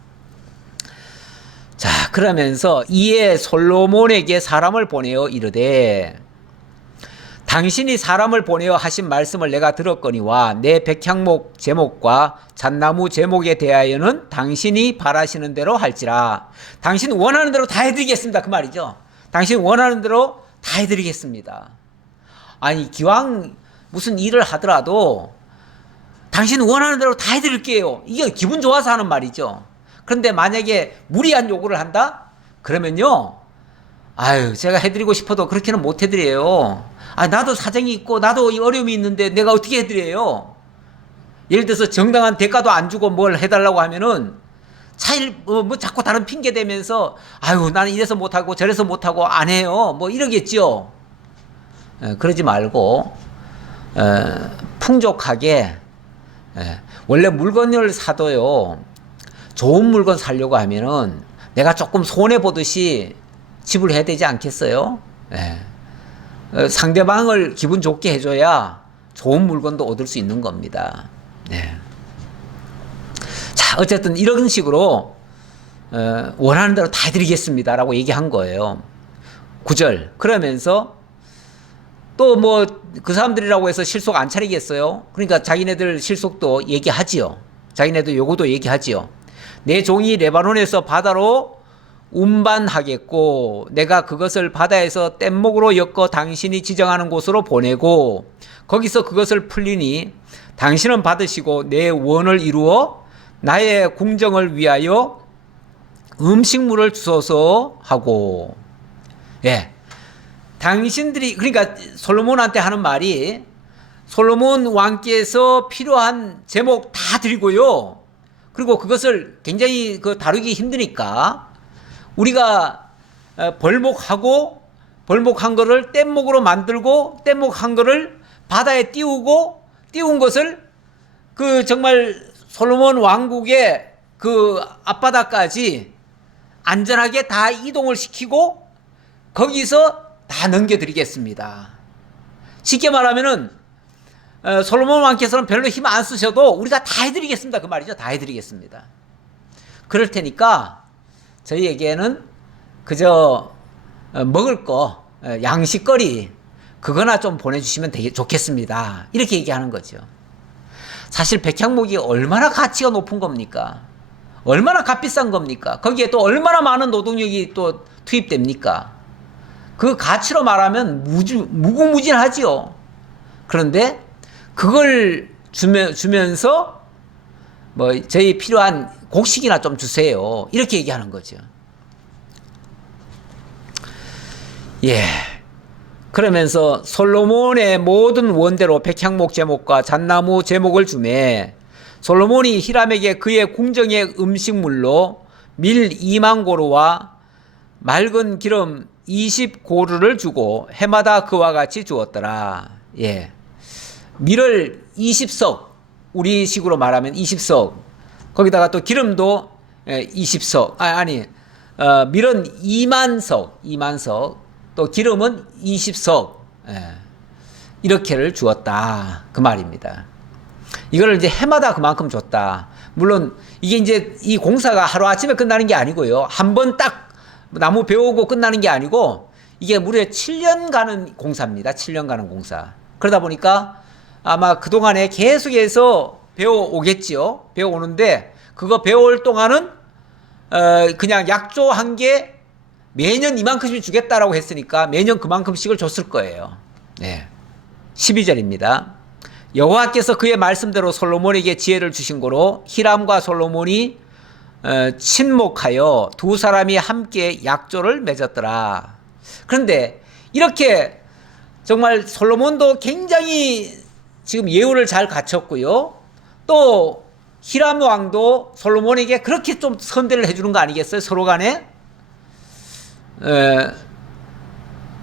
그러면서 이에 솔로몬에게 사람을 보내어 이르되, 당신이 사람을 보내어 하신 말씀을 내가 들었거니와 내 백향목 제목과 잣나무 제목에 대하여는 당신이 바라시는 대로 할지라. 당신 원하는 대로 다 해드리겠습니다, 그 말이죠. 당신 원하는 대로 다 해드리겠습니다. 아니, 기왕 무슨 일을 하더라도 당신 원하는 대로 다 해드릴게요, 이게 기분 좋아서 하는 말이죠. 그런데 만약에 무리한 요구를 한다? 그러면요, 제가 해드리고 싶어도 그렇게는 못 해드려요. 나도 사정이 있고 나도 어려움이 있는데 내가 어떻게 해드려요? 예를 들어서 정당한 대가도 안 주고 뭘 해달라고 하면은 뭐 자꾸 다른 핑계 대면서 나는 이래서 못하고 저래서 못하고 안 해요, 뭐 이러겠죠. 그러지 말고 풍족하게, 원래 물건을 사도요, 좋은 물건 사려고 하면은 내가 조금 손해 보듯이 지불해야 되지 않겠어요? 상대방을 기분 좋게 해줘야 좋은 물건도 얻을 수 있는 겁니다. 자, 어쨌든 이런 식으로 원하는 대로 다 해드리겠습니다라고 얘기한 거예요. 9절. 그러면서 또 뭐 그 사람들이라고 해서 실속 안 차리겠어요? 그러니까 자기네들 실속도 얘기하지요. 자기네들 요구도 얘기하지요. 내 종이 레바논에서 바다로 운반하겠고 내가 그것을 바다에서 뗏목으로 엮어 당신이 지정하는 곳으로 보내고 거기서 그것을 풀리니 당신은 받으시고 내 원을 이루어 나의 궁정을 위하여 음식물을 주소서 하고. 예. 당신들이, 그러니까 솔로몬한테 하는 말이, 솔로몬 왕께서 필요한 제목 다 드리고요. 그리고 그것을 굉장히 다루기 힘드니까 우리가 벌목한 거를 뗏목으로 만들고 뗏목한 거를 바다에 띄우고 띄운 것을 정말 솔로몬 왕국의 앞바다까지 안전하게 다 이동을 시키고 거기서 다 넘겨드리겠습니다. 쉽게 말하면은 솔로몬 왕께서는 별로 힘 안 쓰셔도 우리가 다 해드리겠습니다. 그 말이죠. 다 해드리겠습니다. 그럴 테니까 저희에게는 그저 먹을 거, 양식거리 그거나 좀 보내주시면 되게 좋겠습니다. 이렇게 얘기하는 거죠. 사실 백향목이 얼마나 가치가 높은 겁니까? 얼마나 값비싼 겁니까? 거기에 또 얼마나 많은 노동력이 또 투입됩니까? 그 가치로 말하면 무궁무진하지요. 그런데 그걸 주면서 저희 필요한 곡식이나 좀 주세요. 이렇게 얘기하는 거죠. 예. 그러면서 솔로몬의 모든 원대로 백향목 제목과 잣나무 제목을 주매 솔로몬이 히람에게 그의 궁정의 음식물로 밀 2만 고루와 맑은 기름 20고루를 주고 해마다 그와 같이 주었더라. 예. 밀을 20석, 우리식으로 말하면 20석, 거기다가 또 기름도 20석, 밀은 2만석, 또 기름은 20석, 이렇게를 주었다. 그 말입니다. 이걸 이제 해마다 그만큼 줬다. 물론 이게 이제 이 공사가 하루아침에 끝나는 게 아니고요. 한 번 딱 나무 베우고 끝나는 게 아니고 이게 무려 7년 가는 공사입니다. 7년 가는 공사. 그러다 보니까 아마 그동안에 계속해서 배워오겠지요. 배워오는데 그거 배워올 동안은 그냥 약조 한 개 매년 이만큼씩 주겠다라고 했으니까 매년 그만큼씩을 줬을 거예요. 네. 12절입니다. 여호와께서 그의 말씀대로 솔로몬에게 지혜를 주신 고로 히람과 솔로몬이 친목하여 두 사람이 함께 약조를 맺었더라. 그런데 이렇게 정말 솔로몬도 굉장히 지금 예우를 잘 갖췄고요. 또 히람 왕도 솔로몬에게 그렇게 좀 선대를 해주는 거 아니겠어요? 서로 간에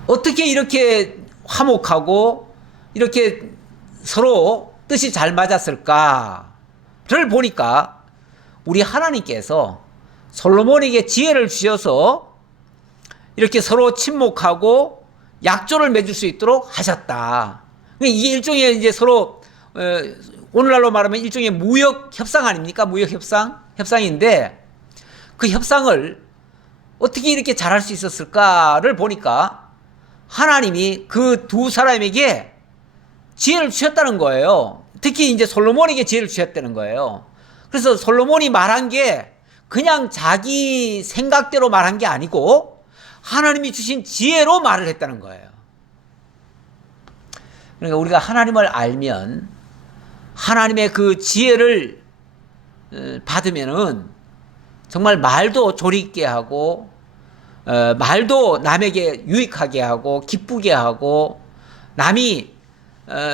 어떻게 이렇게 화목하고 이렇게 서로 뜻이 잘 맞았을까를 보니까 우리 하나님께서 솔로몬에게 지혜를 주셔서 이렇게 서로 친목하고 약조를 맺을 수 있도록 하셨다. 이게 일종의 이제 서로 오늘날로 말하면 일종의 무역 협상 아닙니까? 무역 협상인데 그 협상을 어떻게 이렇게 잘할 수 있었을까를 보니까 하나님이 그 두 사람에게 지혜를 주셨다는 거예요. 특히 이제 솔로몬에게 지혜를 주셨다는 거예요. 그래서 솔로몬이 말한 게 그냥 자기 생각대로 말한 게 아니고 하나님이 주신 지혜로 말을 했다는 거예요. 그러니까 우리가 하나님을 알면 하나님의 그 지혜를 받으면은 정말 말도 조리 있게 하고 말도 남에게 유익하게 하고 기쁘게 하고 남이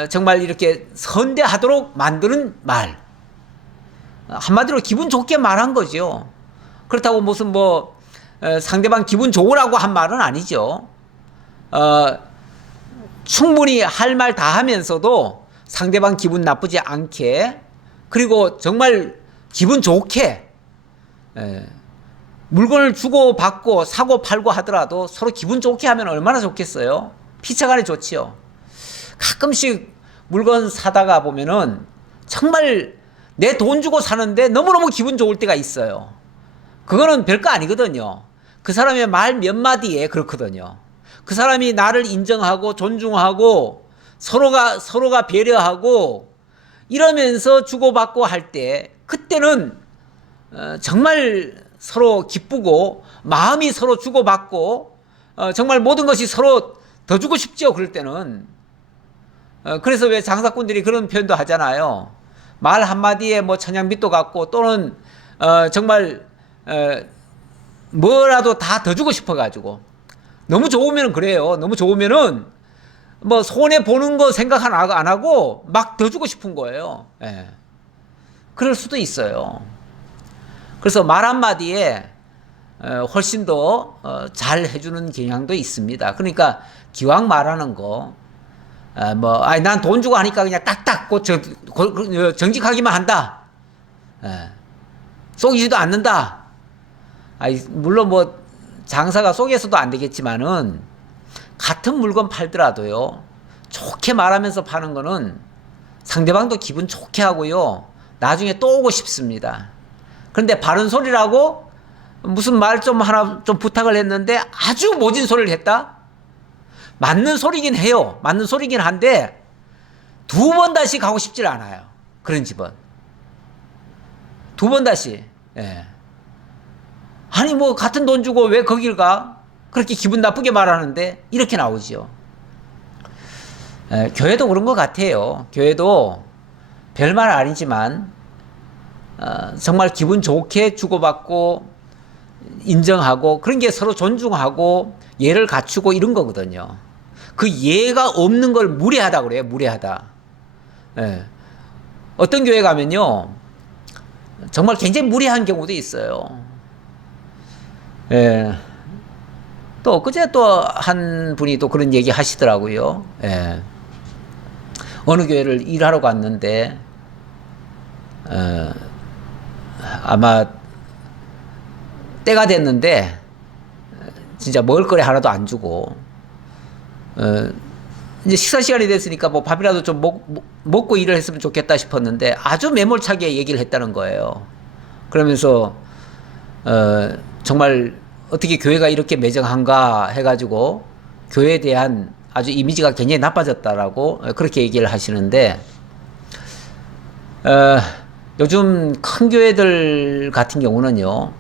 정말 이렇게 선대하도록 만드는 말, 한마디로 기분 좋게 말한 거죠. 그렇다고 무슨 상대방 기분 좋으라고 한 말은 아니죠. 충분히 할 말 다 하면서도 상대방 기분 나쁘지 않게, 그리고 정말 기분 좋게 물건을 주고 받고 사고 팔고 하더라도 서로 기분 좋게 하면 얼마나 좋겠어요. 피차간에 좋지요. 가끔씩 물건 사다가 보면은 정말 내 돈 주고 사는데 너무너무 기분 좋을 때가 있어요. 그거는 별거 아니거든요. 그 사람의 말 몇 마디에 그렇거든요. 그 사람이 나를 인정하고 존중하고 서로가 배려하고 이러면서 주고받고 할 때, 그때는 정말 서로 기쁘고 마음이 서로 주고받고 정말 모든 것이 서로 더 주고 싶죠. 그럴 때는. 그래서 왜 장사꾼들이 그런 표현도 하잖아요. 말 한마디에 뭐 천냥빚도 갚고 또는 정말 뭐라도 다 더 주고 싶어가지고 너무 좋으면 그래요. 너무 좋으면은 뭐 손해 보는 거 생각 안 하고 막 더 주고 싶은 거예요. 예. 그럴 수도 있어요. 그래서 말 한마디에 훨씬 더 잘 해주는 경향도 있습니다. 그러니까 기왕 말하는 거 난 돈 주고 하니까 그냥 딱딱 정직하기만 한다. 예. 속이지도 않는다. 물론 뭐 장사가 속여서도 안 되겠지만은 같은 물건 팔더라도요. 좋게 말하면서 파는 거는 상대방도 기분 좋게 하고요. 나중에 또 오고 싶습니다. 그런데 바른 소리라고 무슨 말 좀 하나 좀 부탁을 했는데 아주 모진 소리를 했다? 맞는 소리긴 해요. 맞는 소리긴 한데 두 번 다시 가고 싶질 않아요. 그런 집은. 두 번 다시. 예. 아니 뭐 같은 돈 주고 왜 거길 가? 그렇게 기분 나쁘게 말하는데 이렇게 나오지요. 교회도 그런 것 같아요. 교회도 별말 아니지만 정말 기분 좋게 주고받고 인정하고 그런 게 서로 존중하고 예를 갖추고 이런 거거든요. 그 예가 없는 걸 무례하다 그래요. 무례하다. 예. 어떤 교회 가면요. 정말 굉장히 무례한 경우도 있어요. 예. 또 엊그제 또 한 분이 또 그런 얘기 하시더라고요. 예. 어느 교회를 일하러 갔는데 아마 때가 됐는데 진짜 먹을 거리 하나도 안 주고 이제 식사 시간이 됐으니까 뭐 밥이라도 좀 먹고 일을 했으면 좋겠다 싶었는데 아주 매몰차게 얘기를 했다는 거예요. 그러면서 정말 어떻게 교회가 이렇게 매정한가 해가지고 교회에 대한 아주 이미지가 굉장히 나빠졌다라고 그렇게 얘기를 하시는데 요즘 큰 교회들 같은 경우는요,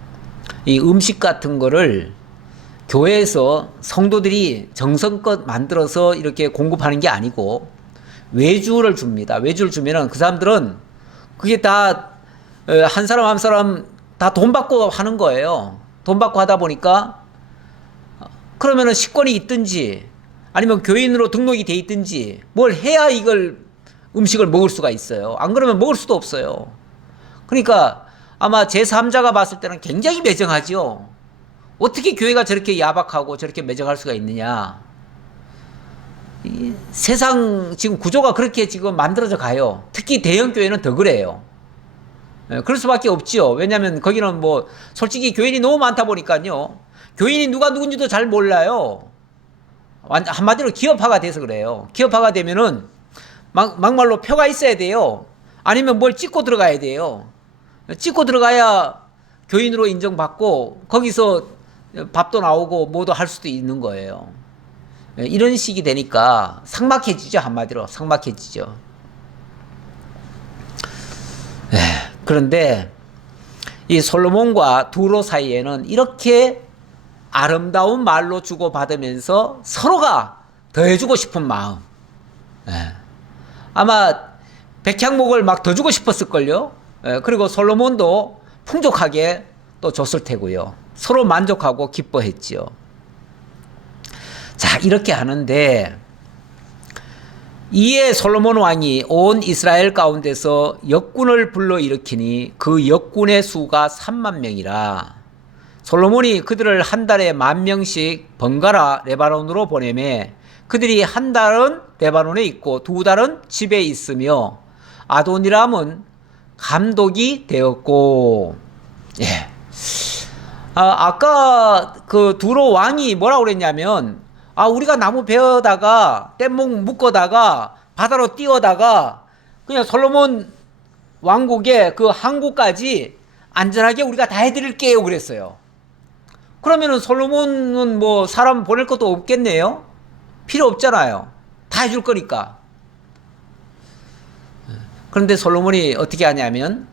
이 음식 같은 거를 교회에서 성도들이 정성껏 만들어서 이렇게 공급하는 게 아니고 외주를 줍니다. 외주를 주면은 그 사람들은 그게 다 한 사람 한 사람 다 돈 받고 하는 거예요. 돈 받고 하다 보니까 그러면은 식권이 있든지 아니면 교인으로 등록이 돼 있든지 뭘 해야 이걸 음식을 먹을 수가 있어요. 안 그러면 먹을 수도 없어요. 그러니까 아마 제3자가 봤을 때는 굉장히 매정하죠. 어떻게 교회가 저렇게 야박하고 저렇게 매정할 수가 있느냐. 이 세상 지금 구조가 그렇게 지금 만들어져 가요. 특히 대형 교회는 더 그래요. 그럴 수밖에 없지요. 왜냐하면 거기는 뭐 솔직히 교인이 너무 많다 보니까요. 교인이 누가 누군지도 잘 몰라요. 한마디로 기업화가 돼서 그래요. 기업화가 되면은 막말로 표가 있어야 돼요. 아니면 뭘 찍고 들어가야 돼요. 찍고 들어가야 교인으로 인정받고 거기서 밥도 나오고 뭐도 할 수도 있는 거예요. 이런 식이 되니까 삭막해지죠. 한마디로 삭막해지죠. 그런데 이 솔로몬과 두로 사이에는 이렇게 아름다운 말로 주고받으면서 서로가 더해주고 싶은 마음. 아마 백향목을 막 더 주고 싶었을걸요. 그리고 솔로몬도 풍족하게 또 줬을 테고요. 서로 만족하고 기뻐했지요. 자, 이렇게 하는데 이에 솔로몬 왕이 온 이스라엘 가운데서 역군을 불러일으키니 그 역군의 수가 3만 명이라. 솔로몬이 그들을 한 달에 10,000명씩 번갈아 레바논으로 보내매 그들이 한 달은 레바논에 있고 두 달은 집에 있으며 아도니람은 감독이 되었고. 예. 아까 그 두로 왕이 뭐라고 그랬냐면 우리가 나무 베어다가 뗏목 묶어다가 바다로 띄워다가 그냥 솔로몬 왕국의 그 항구까지 안전하게 우리가 다 해드릴게요 그랬어요. 그러면은 솔로몬은 뭐 사람 보낼 것도 없겠네요. 필요 없잖아요. 다 해줄 거니까. 그런데 솔로몬이 어떻게 하냐면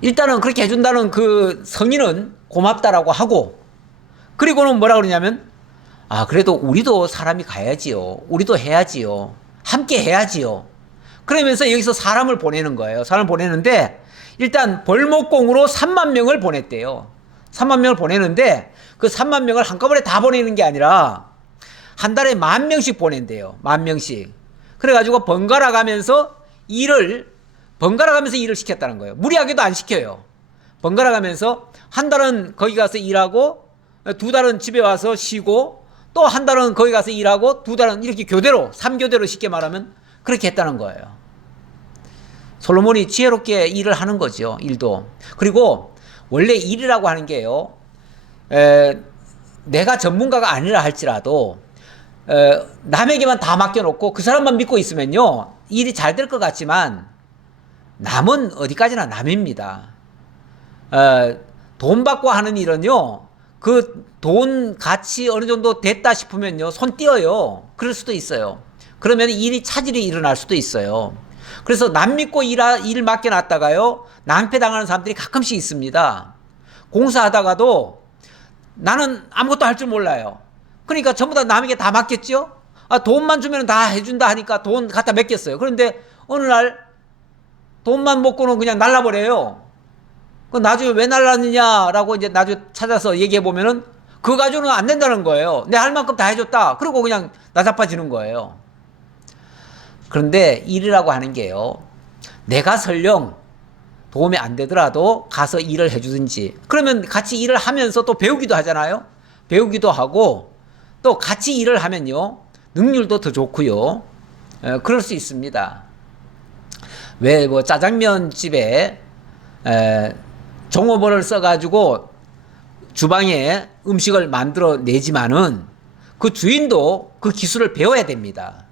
일단은 그렇게 해준다는 그 성인은 고맙다라고 하고, 그리고는 뭐라 그러냐면, 아, 그래도 우리도 사람이 가야지요. 우리도 해야지요. 함께 해야지요. 그러면서 여기서 사람을 보내는 거예요. 사람을 보내는데, 일단 벌목공으로 3만 명을 보냈대요. 3만 명을 보내는데, 그 3만 명을 한꺼번에 다 보내는 게 아니라, 한 달에 10,000명씩 보낸대요. 10,000명씩. 그래가지고 번갈아 가면서 일을 시켰다는 거예요. 무리하게도 안 시켜요. 번갈아 가면서 한 달은 거기 가서 일하고, 2달은 집에 와서 쉬고, 또 한 달은 거기 가서 일하고, 2달은 이렇게 교대로, 3교대로 쉽게 말하면 그렇게 했다는 거예요. 솔로몬이 지혜롭게 일을 하는 거죠. 일도. 그리고 원래 일이라고 하는 게요, 내가 전문가가 아니라 할지라도 남에게만 다 맡겨놓고 그 사람만 믿고 있으면요, 일이 잘 될 것 같지만 남은 어디까지나 남입니다. 돈 받고 하는 일은요, 그 돈 가치 어느 정도 됐다 싶으면요, 손 띄어요. 그럴 수도 있어요. 그러면 일이 차질이 일어날 수도 있어요. 그래서 남 믿고 일 맡겨놨다가요, 낭패당하는 사람들이 가끔씩 있습니다. 공사하다가도 나는 아무것도 할 줄 몰라요. 그러니까 전부 다 남에게 다 맡겼죠? 아, 돈만 주면 다 해준다 하니까 돈 갖다 맡겼어요. 그런데 어느 날 돈만 먹고는 그냥 날라버려요. 그 나중에 왜 날랐느냐라고 이제 나중에 찾아서 얘기해 보면은 그거 가지고는 안 된다는 거예요. 내 할 만큼 다 해줬다. 그리고 그냥 나자빠지는 거예요. 그런데 일이라고 하는 게요, 내가 설령 도움이 안 되더라도 가서 일을 해주든지, 그러면 같이 일을 하면서 또 배우기도 하잖아요. 배우기도 하고, 또 같이 일을 하면요, 능률도 더 좋고요. 그럴 수 있습니다. 왜 뭐 짜장면 집에 종업원을 써가지고 주방에 음식을 만들어 내지만은 그 주인도 그 기술을 배워야 됩니다.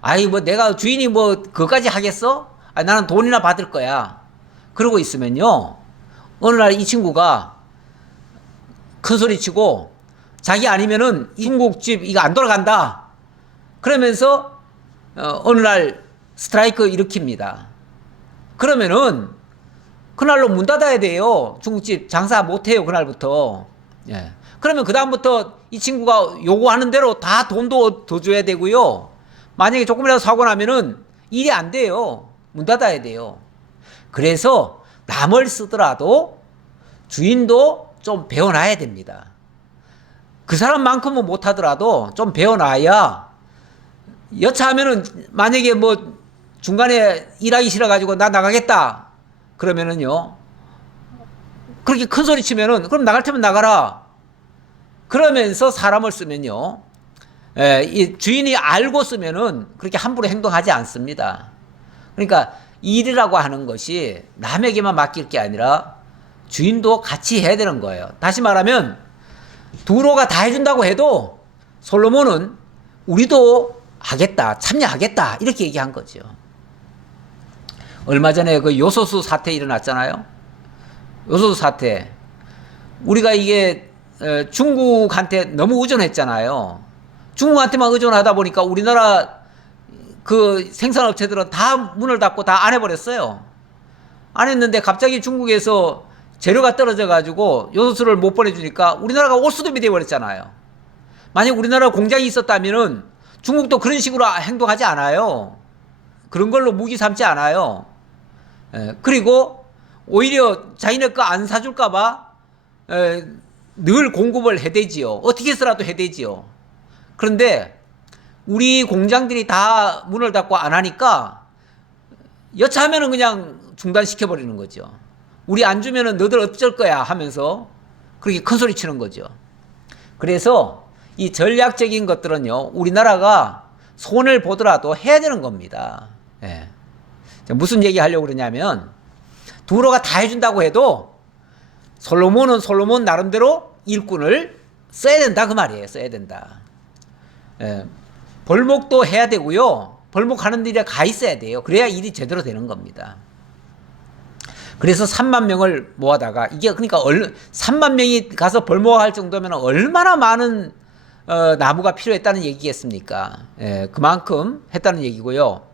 아이, 뭐 내가 주인이 뭐 그거까지 하겠어? 아, 나는 돈이나 받을 거야. 그러고 있으면요, 어느 날 이 친구가 큰 소리 치고 자기 아니면은 중국집 이거 안 돌아간다. 그러면서 어느 날 스트라이크 일으킵니다. 그러면은 그날로 문 닫아야 돼요. 중국집 장사 못해요, 그날부터. 예. 그러면 그다음부터 이 친구가 요구하는 대로 다 돈도 더 줘야 되고요. 만약에 조금이라도 사고 나면은 일이 안 돼요. 문 닫아야 돼요. 그래서 남을 쓰더라도 주인도 좀 배워놔야 됩니다. 그 사람만큼은 못하더라도 좀 배워놔야, 여차하면은 만약에 뭐 중간에 일하기 싫어가지고 나 나가겠다 그러면은요, 그렇게 큰 소리 치면은 그럼 나갈 테면 나가라 그러면서 사람을 쓰면요, 이 주인이 알고 쓰면은 그렇게 함부로 행동하지 않습니다. 그러니까 일이라고 하는 것이 남에게만 맡길 게 아니라 주인도 같이 해야 되는 거예요. 다시 말하면 두로가 다 해준다고 해도 솔로몬은 우리도 하겠다, 참여하겠다 이렇게 얘기한 거죠. 얼마 전에 그 요소수 사태 일어났잖아요. 요소수 사태. 우리가 이게 중국한테 너무 의존했잖아요. 중국한테만 의존하다 보니까 우리나라 그 생산업체들은 다 문을 닫고 다 안 해버렸어요. 안 했는데 갑자기 중국에서 재료가 떨어져 가지고 요소수를 못 보내주니까 우리나라가 올수도비 돼버렸잖아요. 만약 우리나라 공장이 있었다면은 중국도 그런 식으로 행동하지 않아요. 그런 걸로 무기 삼지 않아요. 그리고 오히려 자기네 거 안 사줄까봐 늘 공급을 해대지요. 어떻게 해서라도 해대지요. 그런데 우리 공장들이 다 문을 닫고 안 하니까 여차하면은 그냥 중단시켜버리는 거죠. 우리 안 주면은 너들 어쩔 거야 하면서 그렇게 큰 소리 치는 거죠. 그래서 이 전략적인 것들은요, 우리나라가 손해를 보더라도 해야 되는 겁니다. 예. 무슨 얘기 하려고 그러냐면, 두로가 다 해준다고 해도 솔로몬은 솔로몬 나름대로 일꾼을 써야 된다 그 말이에요. 써야 된다. 예. 벌목도 해야 되고요, 벌목하는 일에 가 있어야 돼요. 그래야 일이 제대로 되는 겁니다. 그래서 3만 명을 모아다가, 이게 그러니까 3만 명이 가서 벌목할 정도면 얼마나 많은 나무가 필요했다는 얘기겠습니까? 예, 그만큼 했다는 얘기고요.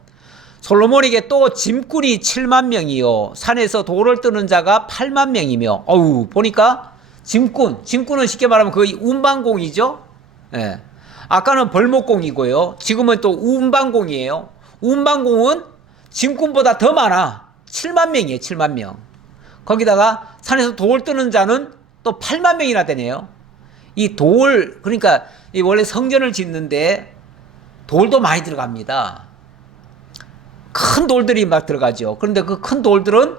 솔로몬에게 또 짐꾼이 7만 명이요 산에서 돌을 뜨는 자가 8만 명이며, 어우, 보니까 짐꾼은 쉽게 말하면 거의 운반공이죠. 예. 아까는 벌목공이고요. 지금은 또 운반공이에요. 운반공은 짐꾼보다 더 많아. 7만 명이에요. 7만 명. 거기다가 산에서 돌 뜨는 자는 또 8만 명이나 되네요. 이 돌, 그러니까 이 원래 성전을 짓는데 돌도 많이 들어갑니다. 큰 돌들이 막 들어가죠. 그런데 그 큰 돌들은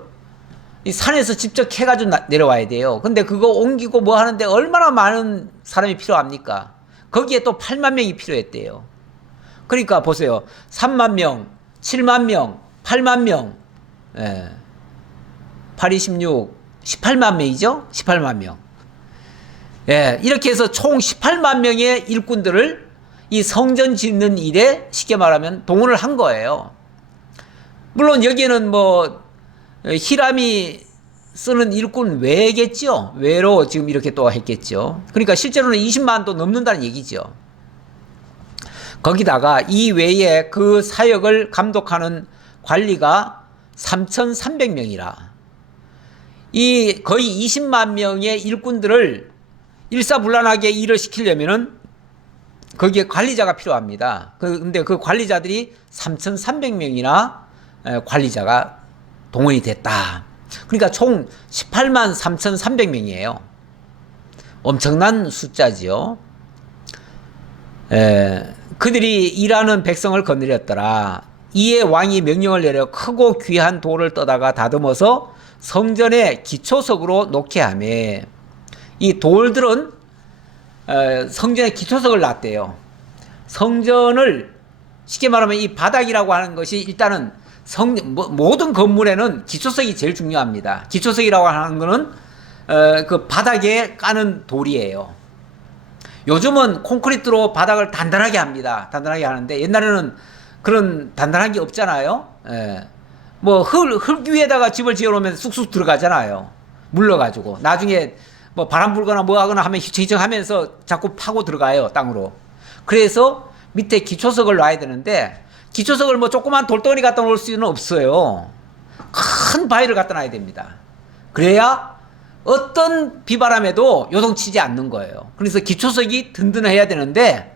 이 산에서 직접 캐가지고 내려와야 돼요. 근데 그거 옮기고 뭐 하는데 얼마나 많은 사람이 필요합니까? 거기에 또 8만 명이 필요했대요. 그러니까 보세요. 3만 명, 7만 명, 8만 명, 8, 26, 18만 명이죠? 18만 명. 예, 이렇게 해서 총 18만 명의 일꾼들을 이 성전 짓는 일에 쉽게 말하면 동원을 한 거예요. 물론 여기에는 뭐 히람이 쓰는 일꾼 외겠죠. 외로 지금 이렇게 또 했겠죠. 그러니까 실제로는 20만도 넘는다는 얘기죠. 거기다가 이 외에 그 사역을 감독하는 관리가 3,300명이라. 이 거의 20만 명의 일꾼들을 일사불란하게 일을 시키려면은 거기에 관리자가 필요합니다. 근데 그 관리자들이 3,300명이나 관리자가 동원이 됐다. 그러니까 총 18만 3,300명이에요. 엄청난 숫자지요. 그들이 일하는 백성을 거느렸더라. 이에 왕이 명령을 내려 크고 귀한 돌을 떠다가 다듬어서 성전의 기초석으로 놓게 하며, 이 돌들은 성전의 기초석을 놨대요. 성전을 쉽게 말하면 이 바닥이라고 하는 것이 일단은 모든 건물에는 기초석이 제일 중요합니다. 기초석이라고 하는 거는 그 바닥에 까는 돌이에요. 요즘은 콘크리트로 바닥을 단단하게 합니다. 단단하게 하는데 옛날에는 그런 단단한 게 없잖아요. 뭐 흙 위에다가 집을 지어놓으면 쑥쑥 들어가잖아요. 물러가지고 나중에 뭐 바람 불거나 뭐 하거나 하면 휘청휘청하면서 자꾸 파고 들어가요, 땅으로. 그래서 밑에 기초석을 놔야 되는데 기초석을 뭐 조그만 돌덩어리 갖다 놓을 수는 없어요. 큰 바위를 갖다 놔야 됩니다. 그래야 어떤 비바람에도 요동치지 않는 거예요. 그래서 기초석이 든든해야 되는데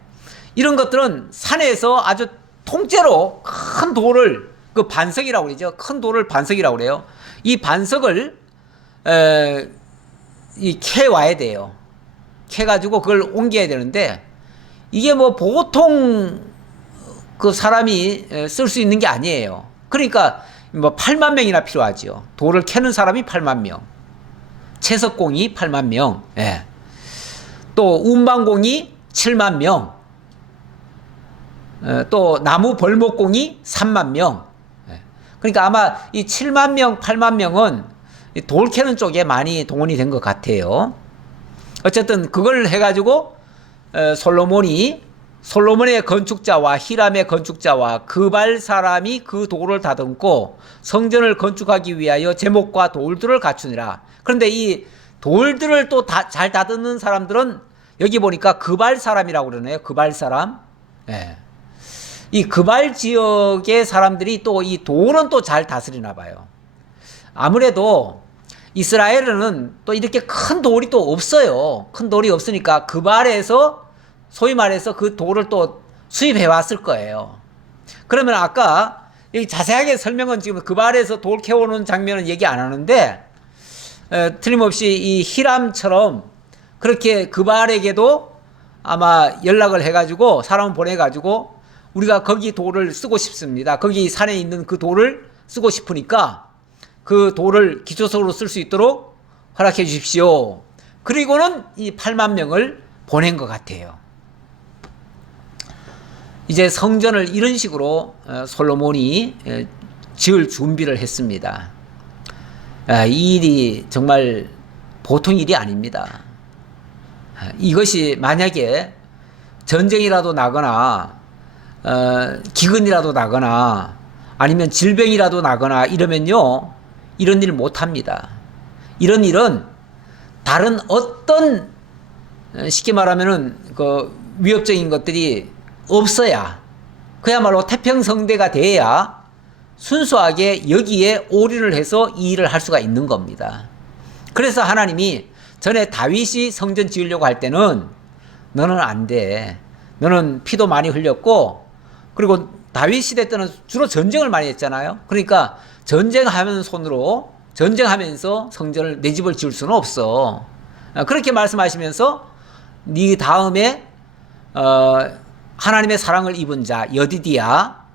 이런 것들은 산에서 아주 통째로 큰 돌을, 그 반석이라고 그러죠. 큰 돌을 반석이라고 그래요. 이 반석을 캐와야 돼요. 캐가지고 그걸 옮겨야 되는데 이게 뭐 보통 그 사람이 쓸 수 있는 게 아니에요. 그러니까 뭐 8만 명이나 필요하죠. 돌을 캐는 사람이 8만 명, 채석공이 8만 명, 또 운반공이 7만 명, 또 나무 벌목공이 3만 명. 그러니까 아마 이 7만 명, 8만 명은 돌 캐는 쪽에 많이 동원이 된 것 같아요. 어쨌든 그걸 해가지고 솔로몬의 건축자와 히람의 건축자와 그발 사람이 그 돌을 다듬고 성전을 건축하기 위하여 제목과 돌들을 갖추니라. 그런데 이 돌들을 또 잘 다듬는 사람들은 여기 보니까 그발 사람이라고 그러네요. 그발 사람. 이 그발 지역의 사람들이 또 이 돌은 또 잘 다스리나 봐요. 아무래도 이스라엘은 또 이렇게 큰 돌이 또 없어요. 큰 돌이 없으니까 그발에서 소위 말해서 그 돌을 또 수입해 왔을 거예요. 그러면 아까 여기 자세하게 설명은 지금 그발에서 돌 캐오는 장면은 얘기 안 하는데 틀림없이 이 히람처럼 그렇게 그발에게도 아마 연락을 해가지고 사람을 보내가지고 우리가 거기 돌을 쓰고 싶습니다. 거기 산에 있는 그 돌을 쓰고 싶으니까 그 돌을 기초석으로 쓸 수 있도록 허락해 주십시오. 그리고는 이 8만 명을 보낸 것 같아요. 이제 성전을 이런 식으로 솔로몬이 지을 준비를 했습니다. 이 일이 정말 보통 일이 아닙니다. 이것이 만약에 전쟁이라도 나거나 기근이라도 나거나 아니면 질병이라도 나거나 이러면요, 이런 일 못합니다. 이런 일은 다른 어떤 쉽게 말하면은 그 위협적인 것들이 없어야, 그야말로 태평성대가 돼야 순수하게 여기에 올인을 해서 이 일을 할 수가 있는 겁니다. 그래서 하나님이 전에 다윗이 성전 지으려고 할 때는 너는 안 돼. 너는 피도 많이 흘렸고, 그리고 다윗 시대 때는 주로 전쟁을 많이 했잖아요. 그러니까 전쟁하면서 성전을, 내 집을 지을 수는 없어. 그렇게 말씀하시면서 네 다음에 하나님의 사랑을 입은 자 여디디야,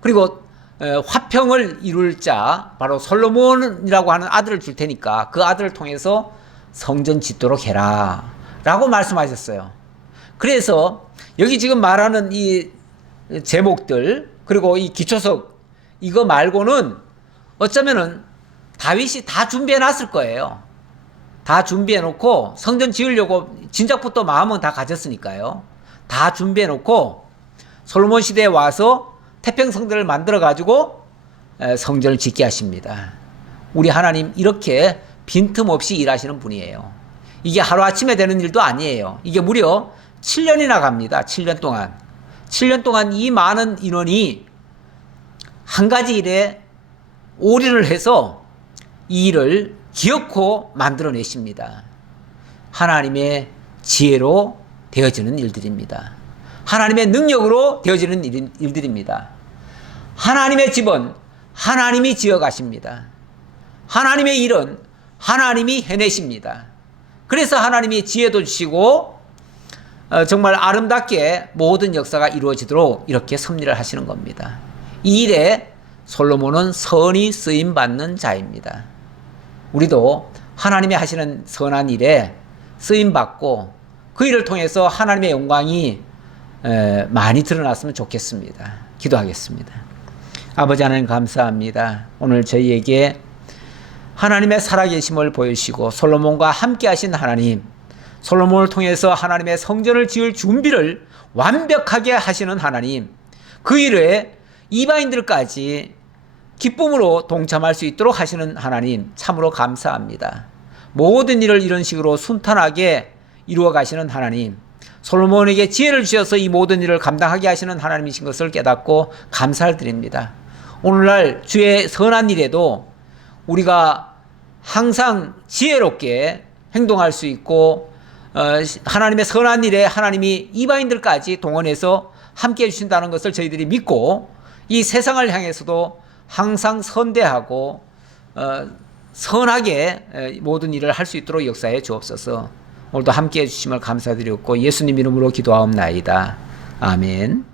그리고 화평을 이룰 자 바로 솔로몬이라고 하는 아들을 줄 테니까 그 아들을 통해서 성전 짓도록 해라 라고 말씀하셨어요. 그래서 여기 지금 말하는 이 제목들, 그리고 이 기초석, 이거 말고는 어쩌면은 다윗이 다 준비해 놨을 거예요. 다 준비해 놓고 성전 지으려고 진작부터 마음은 다 가졌으니까요. 다 준비해 놓고 솔로몬 시대에 와서 태평성전을 만들어 가지고 성전을 짓게 하십니다. 우리 하나님 이렇게 빈틈없이 일하시는 분이에요. 이게 하루아침에 되는 일도 아니에요. 이게 무려 7년이나 갑니다. 7년 동안. 7년 동안 이 많은 인원이 한 가지 일에 올인을 해서 이 일을 기어코 만들어내십니다. 하나님의 지혜로 되어지는 일들입니다. 하나님의 능력으로 되어지는 일들입니다. 하나님의 집은 하나님이 지어가십니다. 하나님의 일은 하나님이 해내십니다. 그래서 하나님이 지혜도 주시고 정말 아름답게 모든 역사가 이루어지도록 이렇게 섭리를 하시는 겁니다. 이 일에 솔로몬은 선이 쓰임받는 자입니다. 우리도 하나님이 하시는 선한 일에 쓰임받고 그 일을 통해서 하나님의 영광이 많이 드러났으면 좋겠습니다. 기도하겠습니다. 아버지 하나님 감사합니다. 오늘 저희에게 하나님의 살아계심을 보여주시고 솔로몬과 함께 하신 하나님, 솔로몬을 통해서 하나님의 성전을 지을 준비를 완벽하게 하시는 하나님, 그 일에 이방인들까지 기쁨으로 동참할 수 있도록 하시는 하나님, 참으로 감사합니다. 모든 일을 이런 식으로 순탄하게 이루어 가시는 하나님, 솔로몬에게 지혜를 주셔서 이 모든 일을 감당하게 하시는 하나님이신 것을 깨닫고 감사를 드립니다. 오늘날 주의 선한 일에도 우리가 항상 지혜롭게 행동할 수 있고 하나님의 선한 일에 하나님이 이방인들까지 동원해서 함께 해주신다는 것을 저희들이 믿고 이 세상을 향해서도 항상 선대하고 선하게 모든 일을 할 수 있도록 역사해 주옵소서. 오늘도 함께 해주심을 감사드렸고 예수님 이름으로 기도하옵나이다. 아멘.